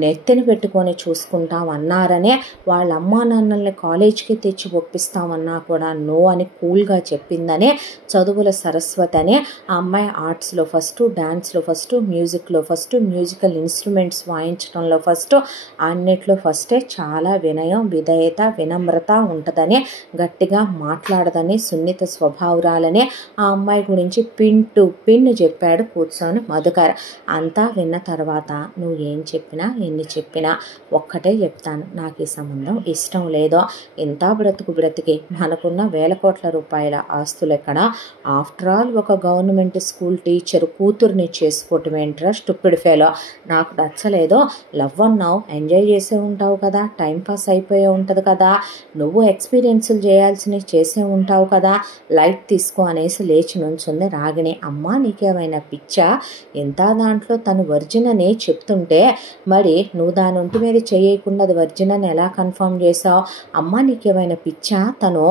నెత్తిని పెట్టుకొని చూసుకుంటామన్నారని, వాళ్ళ అమ్మా నాన్నల్ని కాలేజ్కి తెచ్చి ఒప్పిస్తామన్నా కూడా నో అని కూల్గా చెప్పిందని, చదువుల సరస్వతి అని, ఆ అమ్మాయి ఆర్ట్స్లో ఫస్ట్, డ్యాన్స్లో ఫస్ట్, మ్యూజిక్లో ఫస్ట్, మ్యూజికల్ ఇన్స్ట్రుమెంట్స్ వాయించడంలో ఫస్ట్, అన్నిట్లో ఫస్టే, చాలా వినయం, విధేయత, వినమ్రత ఉంటుందని, గట్టిగా మాట్లాడదని, సున్నిత స్వభావురాలని ఆ అమ్మాయి గురించి పిన్ టు పిన్ చెప్పాడు కూర్చొని మధుకర్. అంతా విన్న తర్వాత నువ్వు ఏం చెప్పినా ఎన్ని చెప్పినా ఒక్కటే చెప్తాను, నాకు ఈ సంబంధం ఇష్టం లేదో. ఇంత బ్రతికి మనకున్న వేల కోట్ల రూపాయల ఆస్తులు ఎక్కడ, ఆఫ్టర్ ఆల్ ఒక గవర్నమెంట్ స్కూల్ టీచర్ కూతుర్ని చేసుకోవటం ఏంట్రా స్టూపిడ్ ఫెలో, నాకు నచ్చలేదో. లవ్ అన్నావు, ఎంజాయ్ చేసే ఉంటావు కదా, టైంపాస్ అయిపోయే ఉంటుంది కదా, నువ్వు ఎక్స్పీరియన్స్లు చేయాల్సినవి చేసే ఉంటావు కదా, లైట్ తీసుకో అనేసి లేచి నుంచుంది రాగిణి. అమ్మా నీకేమైనా పిచ్చా, ఇంత దాంట్లో తను వర్జిన్ అని చెప్తుంటే మరి నువ్వు దాని ఒంటి మీద చేయకుండా అది వర్జిన్ అని ఎలా కన్ఫర్మ్ చేసావు? అమ్మ నీకేమైనా పిచ్చా, తను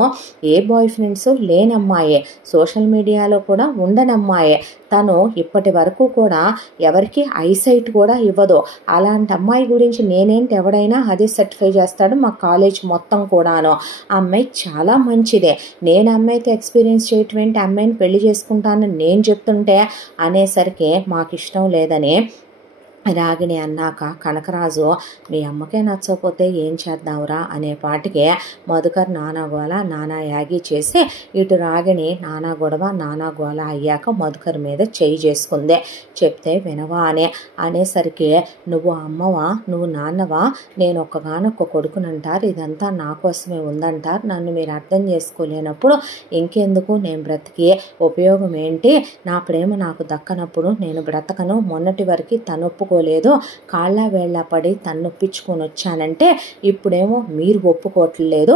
ఏ బాయ్ ఫ్రెండ్స్ లేనమ్మాయే, సోషల్ మీడియాలో కూడా ఉండనమ్మాయే, తను ఇప్పటి వరకు కూడా ఎవరికి ఐసైట్ కూడా ఇవ్వదు. అలాంటి అమ్మాయి గురించి నేనేంటి, ఎవడైనా అదే సర్టిఫై చేస్తాడు మా కాలేజ్ మొత్తం కూడాను. ఆ అమ్మాయి చాలా మంచిదే, నేను అమ్మాయితో ఎక్స్పీరియన్స్ చేయటం ఏంటి, అమ్మాయిని పెళ్లి చేసుకుంటానని నేను చెప్తుంటే అనేసరికి మాకు ఇష్టం లేదని రాగిణి అన్నాక కనకరాజు మీ అమ్మకే నచ్చకపోతే ఏం చేద్దాంరా అనే పాటికే మధుకర్ నానా గోల నానా యాగి చేసి ఇటు రాగిణి నానా గొడవ నానా గోల అయ్యాక మధుకర్ మీద చేయి చేసుకుంది. చెప్తే వినవా అనేసరికి నువ్వు అమ్మవా, నువ్వు నాన్నవా, నేను ఒక్కగానొక్క కొడుకునంటారు, ఇదంతా నా కోసమే ఉందంటారు, నన్ను మీరు అర్థం చేసుకోలేనప్పుడు ఇంకెందుకు నేను బ్రతికి ఉపయోగం ఏంటి, నా ప్రేమ నాకు దక్కనప్పుడు నేను బ్రతకను, మొన్నటి వరకు తనొప్పుకో లేదు, కాళ్ళ వేళ్ళ పడి తన్నొప్పించుకొని వచ్చానంటే ఇప్పుడేమో మీరు ఒప్పుకోవట్లేదు,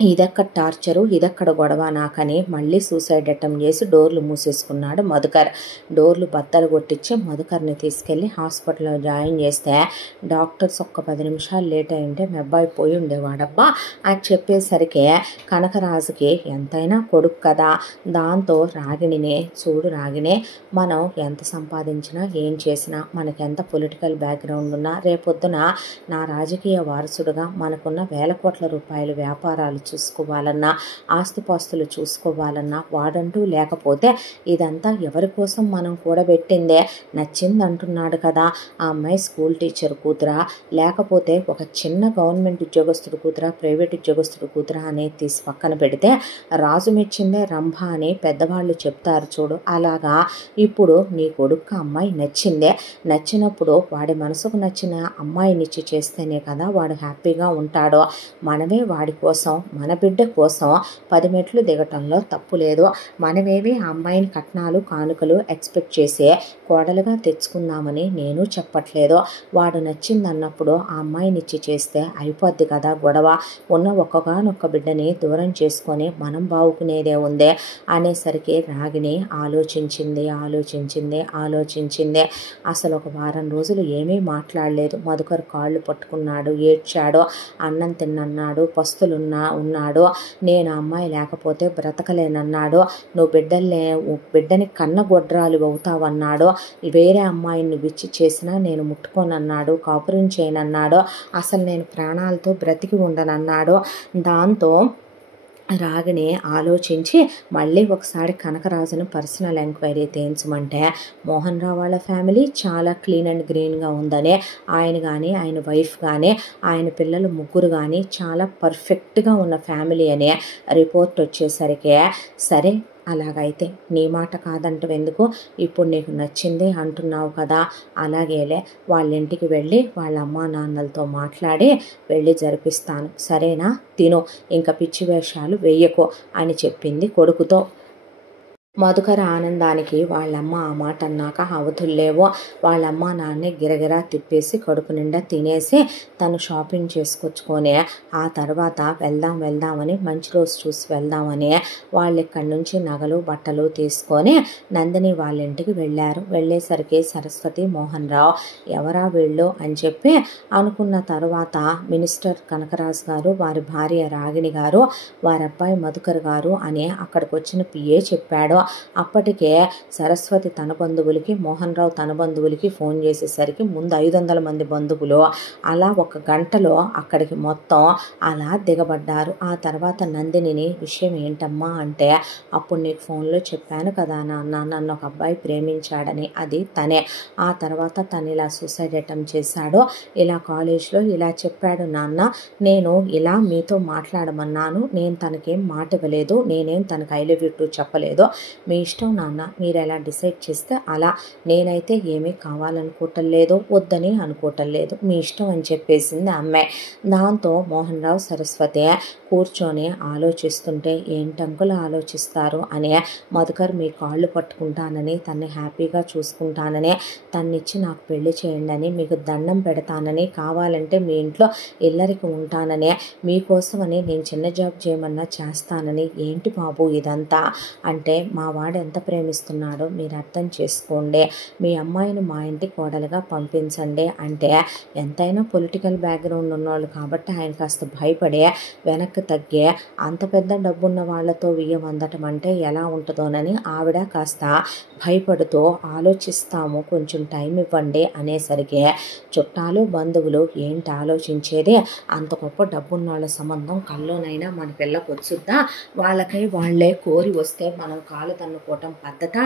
ఇదెక్కడ టార్చరు, ఇదెక్కడ గొడవ నాకని మళ్ళీ సూసైడ్ అటెంప్ట్ చేసి డోర్లు మూసేసుకున్నాడు మధుకర్. డోర్లు బద్దలు కొట్టించి మధుకర్ని తీసుకెళ్ళి హాస్పిటల్లో జాయిన్ చేస్తే డాక్టర్స్ ఒక్క 10 నిమిషాలు లేట్ అయింటే మీ అబ్బాయి పోయి ఉండేవాడబ్బా అని చెప్పేసరికి కనకరాజుకి ఎంతైనా కొడుకు కదా. దాంతో రాగిణినే, చూడు రాగిణి, మనం ఎంత సంపాదించినా ఏం చేసినా మనకెంత పొలిటికల్ బ్యాక్గ్రౌండ్ ఉన్నా రేపొద్దున నా రాజకీయ వారసుడుగా మనకున్న వేల కోట్ల రూపాయల వ్యాపారాలు చూసుకోవాలన్నా, ఆస్తిపాస్తులు చూసుకోవాలన్నా వాడంటూ లేకపోతే ఇదంతా ఎవరి కోసం మనం కూడబెట్టిందే. నచ్చింది అంటున్నాడు కదా, ఆ అమ్మాయి స్కూల్ టీచర్ కూతురా లేకపోతే ఒక చిన్న గవర్నమెంట్ ఉద్యోగస్తుడు కూతురా, ప్రైవేట్ ఉద్యోగస్తుడు కూతురా అనేది తీసి పక్కన పెడితే రాజు మెచ్చిందే రంభ అని పెద్దవాళ్ళు చెప్తారు చూడు. అలాగా ఇప్పుడు నీ కొడుకు అమ్మాయి నచ్చిందే. నచ్చినప్పుడు వాడి మనసుకు నచ్చిన అమ్మాయినిచ్చి చేస్తేనే కదా వాడు హ్యాపీగా ఉంటాడో. మనమే వాడి కోసం, మన బిడ్డ కోసం 10 మెట్లు దిగటంలో తప్పు లేదు. మనమేవి ఆ అమ్మాయిని కట్నాలు కానుకలు ఎక్స్పెక్ట్ చేసే కోడలుగా తెచ్చుకుందామని నేను చెప్పట్లేదు. వాడు నచ్చిందన్నప్పుడు ఆ అమ్మాయినిచ్చి చేస్తే అయిపోద్ది కదా గొడవ. ఉన్న ఒక్కగానొక్క బిడ్డని దూరం చేసుకొని మనం బావుకునేదే ఉందే అనేసరికి రాగిణి ఆలోచించింది. అసలు ఒక వారం రోజులు ఏమీ మాట్లాడలేదు. మధుకర్ కాళ్ళు పట్టుకున్నాడు, ఏడ్చాడు, అన్నం తిన్నన్నాడు, ఉన్నాడు. నేను అమ్మాయి లేకపోతే బ్రతకలేనన్నాడు. నువ్వు బిడ్డని కన్న గొడ్రాలు అవుతావన్నాడు. వేరే అమ్మాయిని నువ్వు ఇచ్చి చేసినా నేను ముట్టుకోనన్నాడు, కాపురం చేయనన్నాడు. అసలు నేను ప్రాణాలతో బ్రతికి ఉండనన్నాడు. దాంతో రాగిణి ఆలోచించి మళ్ళీ ఒకసారి కనకరాజును పర్సనల్ ఎంక్వైరీ చేయించమంటే మోహన్ రావు వాళ్ళ ఫ్యామిలీ చాలా క్లీన్ అండ్ గ్రీన్గా ఉందని, ఆయన కానీ ఆయన వైఫ్ కానీ ఆయన పిల్లలు ముగ్గురు కానీ చాలా పర్ఫెక్ట్గా ఉన్న ఫ్యామిలీ అనే రిపోర్ట్ వచ్చేసరికి సరే అలాగైతే నీ మాట కాదంటూ ఎందుకు, ఇప్పుడు నీకు నచ్చింది అంటున్నావు కదా, అలాగేలే వాళ్ళ ఇంటికి వెళ్ళి వాళ్ళ అమ్మా నాన్నలతో మాట్లాడి వెళ్ళి జరిపిస్తాను, సరేనా, తిను, ఇంకా పిచ్చి వేషాలు వెయ్యకు అని చెప్పింది కొడుకుతో. మధుకర ఆనందానికి వాళ్ళమ్మ ఆ మాట అన్నాక అవధుల్లేవో. వాళ్ళమ్మ నాన్నే గిరగిరా తిప్పేసి కడుపు నిండా తినేసి తను షాపింగ్ చేసుకొచ్చుకొని ఆ తర్వాత వెళ్దామని మంచి రోజు చూసి వెళ్దామని వాళ్ళు ఇక్కడి నుంచి నగలు బట్టలు తీసుకొని నందిని వాళ్ళ ఇంటికి వెళ్ళారు. వెళ్ళేసరికి సరస్వతి, మోహన్ రావు ఎవరా వీళ్ళు అని చెప్పి అనుకున్న తర్వాత మినిస్టర్ కనకరాజు గారు, వారి భార్య రాగిణి గారు, వారి అబ్బాయి మధుకర్ గారు అని అక్కడికి వచ్చిన పిఏ చెప్పాడు. అప్పటికే సరస్వతి తన బంధువులకి, మోహన్ రావు తన బంధువులకి ఫోన్ చేసేసరికి ముందు 500 మంది బంధువులు అలా 1 గంటలో అక్కడికి మొత్తం అలా దిగబడ్డారు. ఆ తర్వాత నందినిని విషయం ఏంటమ్మా అంటే అప్పుడు నీకు ఫోన్లో చెప్పాను కదా నాన్న, నన్ను ఒక అబ్బాయి ప్రేమించాడని, అది తనే. ఆ తర్వాత తను ఇలా సూసైడ్ అటెంప్ట్ చేశాడు, ఇలా కాలేజ్లో ఇలా చెప్పాడు నాన్న, నేను ఇలా మీతో మాట్లాడమన్నాను, నేను తనకేం మాట ఇవ్వలేదు, నేనేం తనకు ఐ లవ్ యూ టు చెప్పలేదు, మీ ఇష్టం నాన్న, మీరు ఎలా డిసైడ్ చేస్తే అలా, నేనైతే ఏమీ కావాలనుకోవటం లేదు, వద్దని అనుకోవటం లేదు, మీ ఇష్టం అని చెప్పేసింది అమ్మాయి. దాంతో మోహన్ రావు సరస్వతి కూర్చొని ఆలోచిస్తుంటే ఏంటంకులు ఆలోచిస్తారు అని, మధుకర్ మీ కాళ్ళు పట్టుకుంటానని, తన్ని హ్యాపీగా చూసుకుంటానని, తన్నిచ్చి నాకు పెళ్లి చేయండి అని, మీకు దండం పెడతానని, కావాలంటే మీ ఇంట్లో ఇల్లరికి ఉంటానని, మీకోసమని నేను చిన్న జాబ్ చేయమన్నా చేస్తానని, ఏంటి బాబు ఇదంతా అంటే మా వాడు ఎంత ప్రేమిస్తున్నాడో మీరు అర్థం చేసుకోండి, మీ అమ్మాయిని మా ఇంటి కోడలుగా పంపించండి అంటే ఎంతైనా పొలిటికల్ బ్యాక్గ్రౌండ్ ఉన్నవాళ్ళు కాబట్టి ఆయన కాస్త భయపడే వెనక్కి తగ్గే, అంత పెద్ద డబ్బున్న వాళ్ళతో వియ్యం అందటం అంటే ఎలా ఉంటుందోనని ఆవిడ కాస్త భయపడుతూ ఆలోచిస్తాము, కొంచెం టైం ఇవ్వండి అనేసరికి చుట్టాలు బంధువులు ఏంటి ఆలోచించేది, అంత గొప్ప డబ్బున్న వాళ్ళ సంబంధం కల్లోనైనా మన పిల్లకు వచ్చుద్దా, వాళ్ళకై వాళ్ళే కోరి వస్తే మనం కాలు తన్నుకోవటం పద్ధత,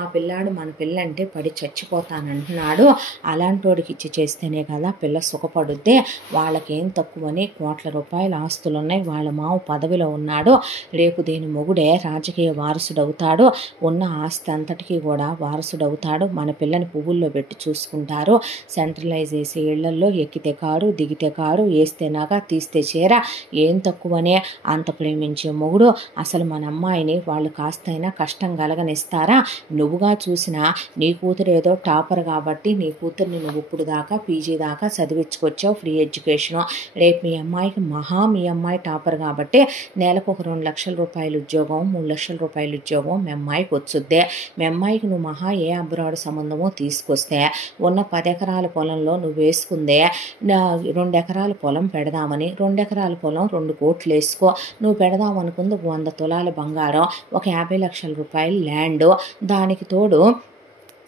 ఆ పిల్లాడు మన పిల్ల అంటే పడి చచ్చిపోతానంటున్నాడు, అలాంటోడికి ఇచ్చి చేస్తేనే కదా పిల్ల సుఖపడుద్ది, వాళ్ళకేం తక్కువని కోట్ల రూపాయల ఆస్తులున్నాయి, వాళ్ళ మావ పదవిలో ఉన్నాడు, రేపు దీని మొగుడే రాజకీయ వారసుడవుతాడు, ఉన్న ఆస్తి అంతటికీ కూడా వారసుడవుతాడు, మన పిల్లని పువ్వుల్లో పెట్టి చూసుకుంటారు, సెంట్రలైజ్ చేసి ఇళ్లల్లో ఎక్కితే కారు దిగితే కారు, వేస్తే నగ తీస్తే చీర, ఏం తక్కువనే అంత ప్రేమించే మొగుడు, అసలు మన అమ్మాయిని వాళ్ళు కాస్తైనా కష్టం కలగనిస్తారా? నువ్వుగా చూసినా నీ కూతురు ఏదో టాపర్ కాబట్టి నీ కూతుర్ని నువ్వు ఇప్పుడు దాకా పీజీ దాకా చదివించుకొచ్చావు, ఫ్రీ ఎడ్యుకేషను. రేపు మీ అమ్మాయి టాపర్ కాబట్టి నెలకు ఒక 2 లక్షల రూపాయల ఉద్యోగం, 3 లక్షల రూపాయల ఉద్యోగం మీ అమ్మాయికి వచ్చుద్దే. మీ అమ్మాయికి నువ్వు ఏ అబ్రాడ్ సంబంధమో తీసుకొస్తే ఉన్న 10 ఎకరాల పొలంలో నువ్వు వేసుకుందే 2 ఎకరాల పొలం పెడదామని. 2 ఎకరాల పొలం 2 కోట్లు వేసుకో. నువ్వు పెడదామనుకుంది 100 తులాల బంగారం, ఒక 50 లక్షల రూపాయలు ల్యాండ్, దానికి తోడు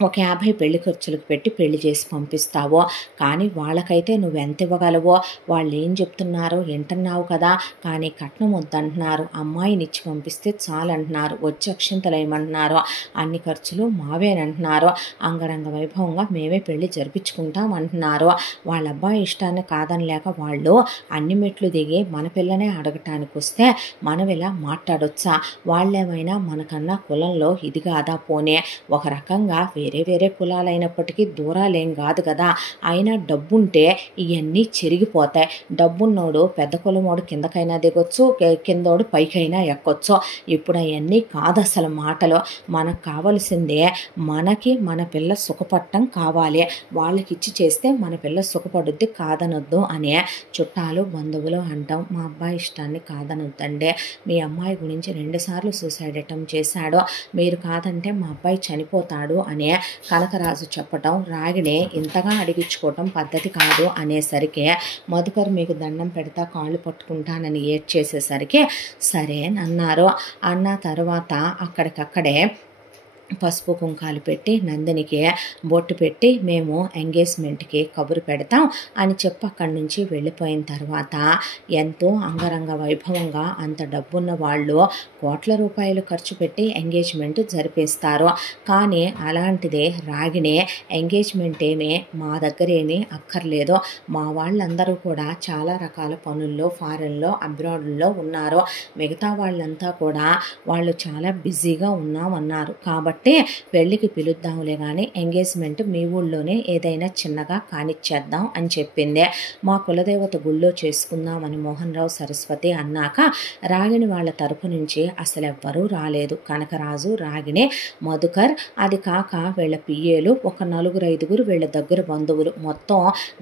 ఒక 50 పెళ్లి ఖర్చులకు పెట్టి పెళ్లి చేసి పంపిస్తావో. కానీ వాళ్ళకైతే నువ్వు ఎంత ఇవ్వగలవో వాళ్ళు ఏం చెప్తున్నారో వింటున్నావు కదా. కానీ కట్నం వద్దంటున్నారు, అమ్మాయిని ఇచ్చి పంపిస్తే చాలంటున్నారు, వచ్చి అక్షింతలు వేయమంటున్నారు, అన్ని ఖర్చులు మావేనంటున్నారు, అంగరంగ వైభవంగా మేమే పెళ్లి జరిపించుకుంటాం అంటున్నారు. వాళ్ళ అబ్బాయి ఇష్టాన్ని కాదనలేక వాళ్ళు అన్ని మెట్లు దిగి మన పిల్లనే అడగటానికి వస్తే మనం ఇలా మాట్లాడొచ్చా? వాళ్ళేమైనా మనకన్నా కులంలో ఇది కాదా? పోనే ఒక రకంగా వేరే కులాలైనప్పటికీ దూరాలేం కాదు కదా. అయినా డబ్బుంటే ఇవన్నీ చెరిగిపోతాయి. డబ్బున్నోడు పెద్ద కులమోడు కిందకైనా దిగొచ్చు, కిందోడు పైకైనా ఎక్కొచ్చు. ఇప్పుడు అవన్నీ కాదు అసలు మాటలు. మనకు కావాల్సిందే మనకి మన పిల్ల సుఖపట్టం కావాలి. వాళ్ళకి ఇచ్చి చేస్తే మన పిల్ల సుఖపడుద్ది, కాదనొద్దు అనే చుట్టాలు బంధువులు అంటాం. మా అబ్బాయి ఇష్టాన్ని కాదనొద్దండి, మీ అమ్మాయి గురించి 2 సార్లు సూసైడ్ అటెంప్ట్ చేశాడు, మీరు కాదంటే మా అబ్బాయి చనిపోతాడు అనే కనకరాజు చెప్పటం, రాగిణి ఇంతగా అడిగించుకోవటం పద్ధతి కాదు అనేసరికి మధుకర్ మీకు దండం పెడతా కాళ్ళు పట్టుకుంటానని ఏడ్చేసేసరికి సరే అన్నారు. అన్న తర్వాత అక్కడికక్కడే పసుపు కుంకాలు పెట్టి నందినికి బొట్టు పెట్టి మేము ఎంగేజ్మెంట్కి కబురు పెడతాం అని చెప్పి అక్కడి నుంచి వెళ్ళిపోయిన తర్వాత ఎంతో అంగరంగ వైభవంగా అంత డబ్బున్న వాళ్ళు కోట్ల రూపాయలు ఖర్చు పెట్టి ఎంగేజ్మెంట్ జరిపిస్తారు. కానీ అలాంటిదే రాగిణి ఎంగేజ్మెంట్ ఏమీ మా దగ్గరేమీ అక్కర్లేదు, మా వాళ్ళందరూ కూడా చాలా రకాల పనుల్లో ఫారెన్లో అబ్రాడ్లో ఉన్నారు, మిగతా వాళ్ళంతా కూడా వాళ్ళు చాలా బిజీగా ఉన్నామన్నారు, కాబట్టి పెళ్ళికి పిలుద్దాంలే కానీ ఎంగేజ్మెంట్ మీ ఊళ్ళోనే ఏదైనా చిన్నగా కానిచ్చేద్దాం అని చెప్పింది. మా కులదేవత గుళ్ళో చేసుకుందామని మోహన్ రావు సరస్వతి అన్నాక రాగిణి వాళ్ళ తరపు నుంచి అసలు ఎవ్వరూ రాలేదు. కనకరాజు, రాగిణి, మధుకర్, అది కాక వీళ్ళ పిఏలు, ఒక 4-5 వీళ్ళ దగ్గర బంధువులు, మొత్తం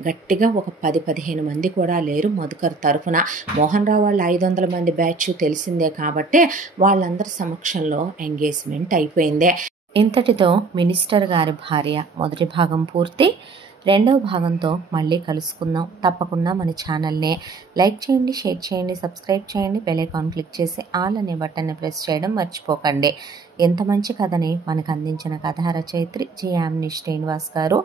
గట్టిగా ఒక 10-15 మంది కూడా లేరు మధుకర్ తరపున. మోహన్ రావు వాళ్ళ 500 మంది బ్యాచ్ తెలిసిందే కాబట్టి వాళ్ళందరి సమక్షంలో ఎంగేజ్మెంట్ అయిపోయింది. ఇంతటితో మినిస్టర్ గారి భార్య మొదటి భాగం పూర్తి. రెండవ భాగంతో మళ్ళీ కలుసుకుందాం. తప్పకుండా మన ఛానల్ని లైక్ చేయండి, షేర్ చేయండి, సబ్స్క్రైబ్ చేయండి, బెల్ ఐకాన్ క్లిక్ చేసి ఆల్ అనే బటన్ని ప్రెస్ చేయడం మర్చిపోకండి. ఎంత మంచి కథని మనకు అందించిన కథా రచయిత్రి జి. యామిని శ్రీనివాస్ గారు.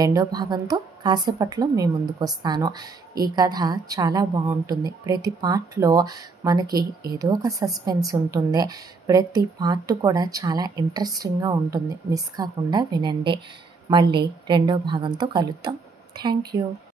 రెండో భాగంతో కాసేపట్లో మీ ముందుకు వస్తాను. ఈ కథ చాలా బాగుంటుంది. ప్రతి పార్ట్లో మనకి ఏదో ఒక సస్పెన్స్ ఉంటుంది. ప్రతి పార్ట్ కూడా చాలా ఇంట్రెస్టింగ్గా ఉంటుంది. మిస్ కాకుండా వినండి. మళ్ళీ రెండో భాగంతో కలుద్దాం. Thank you.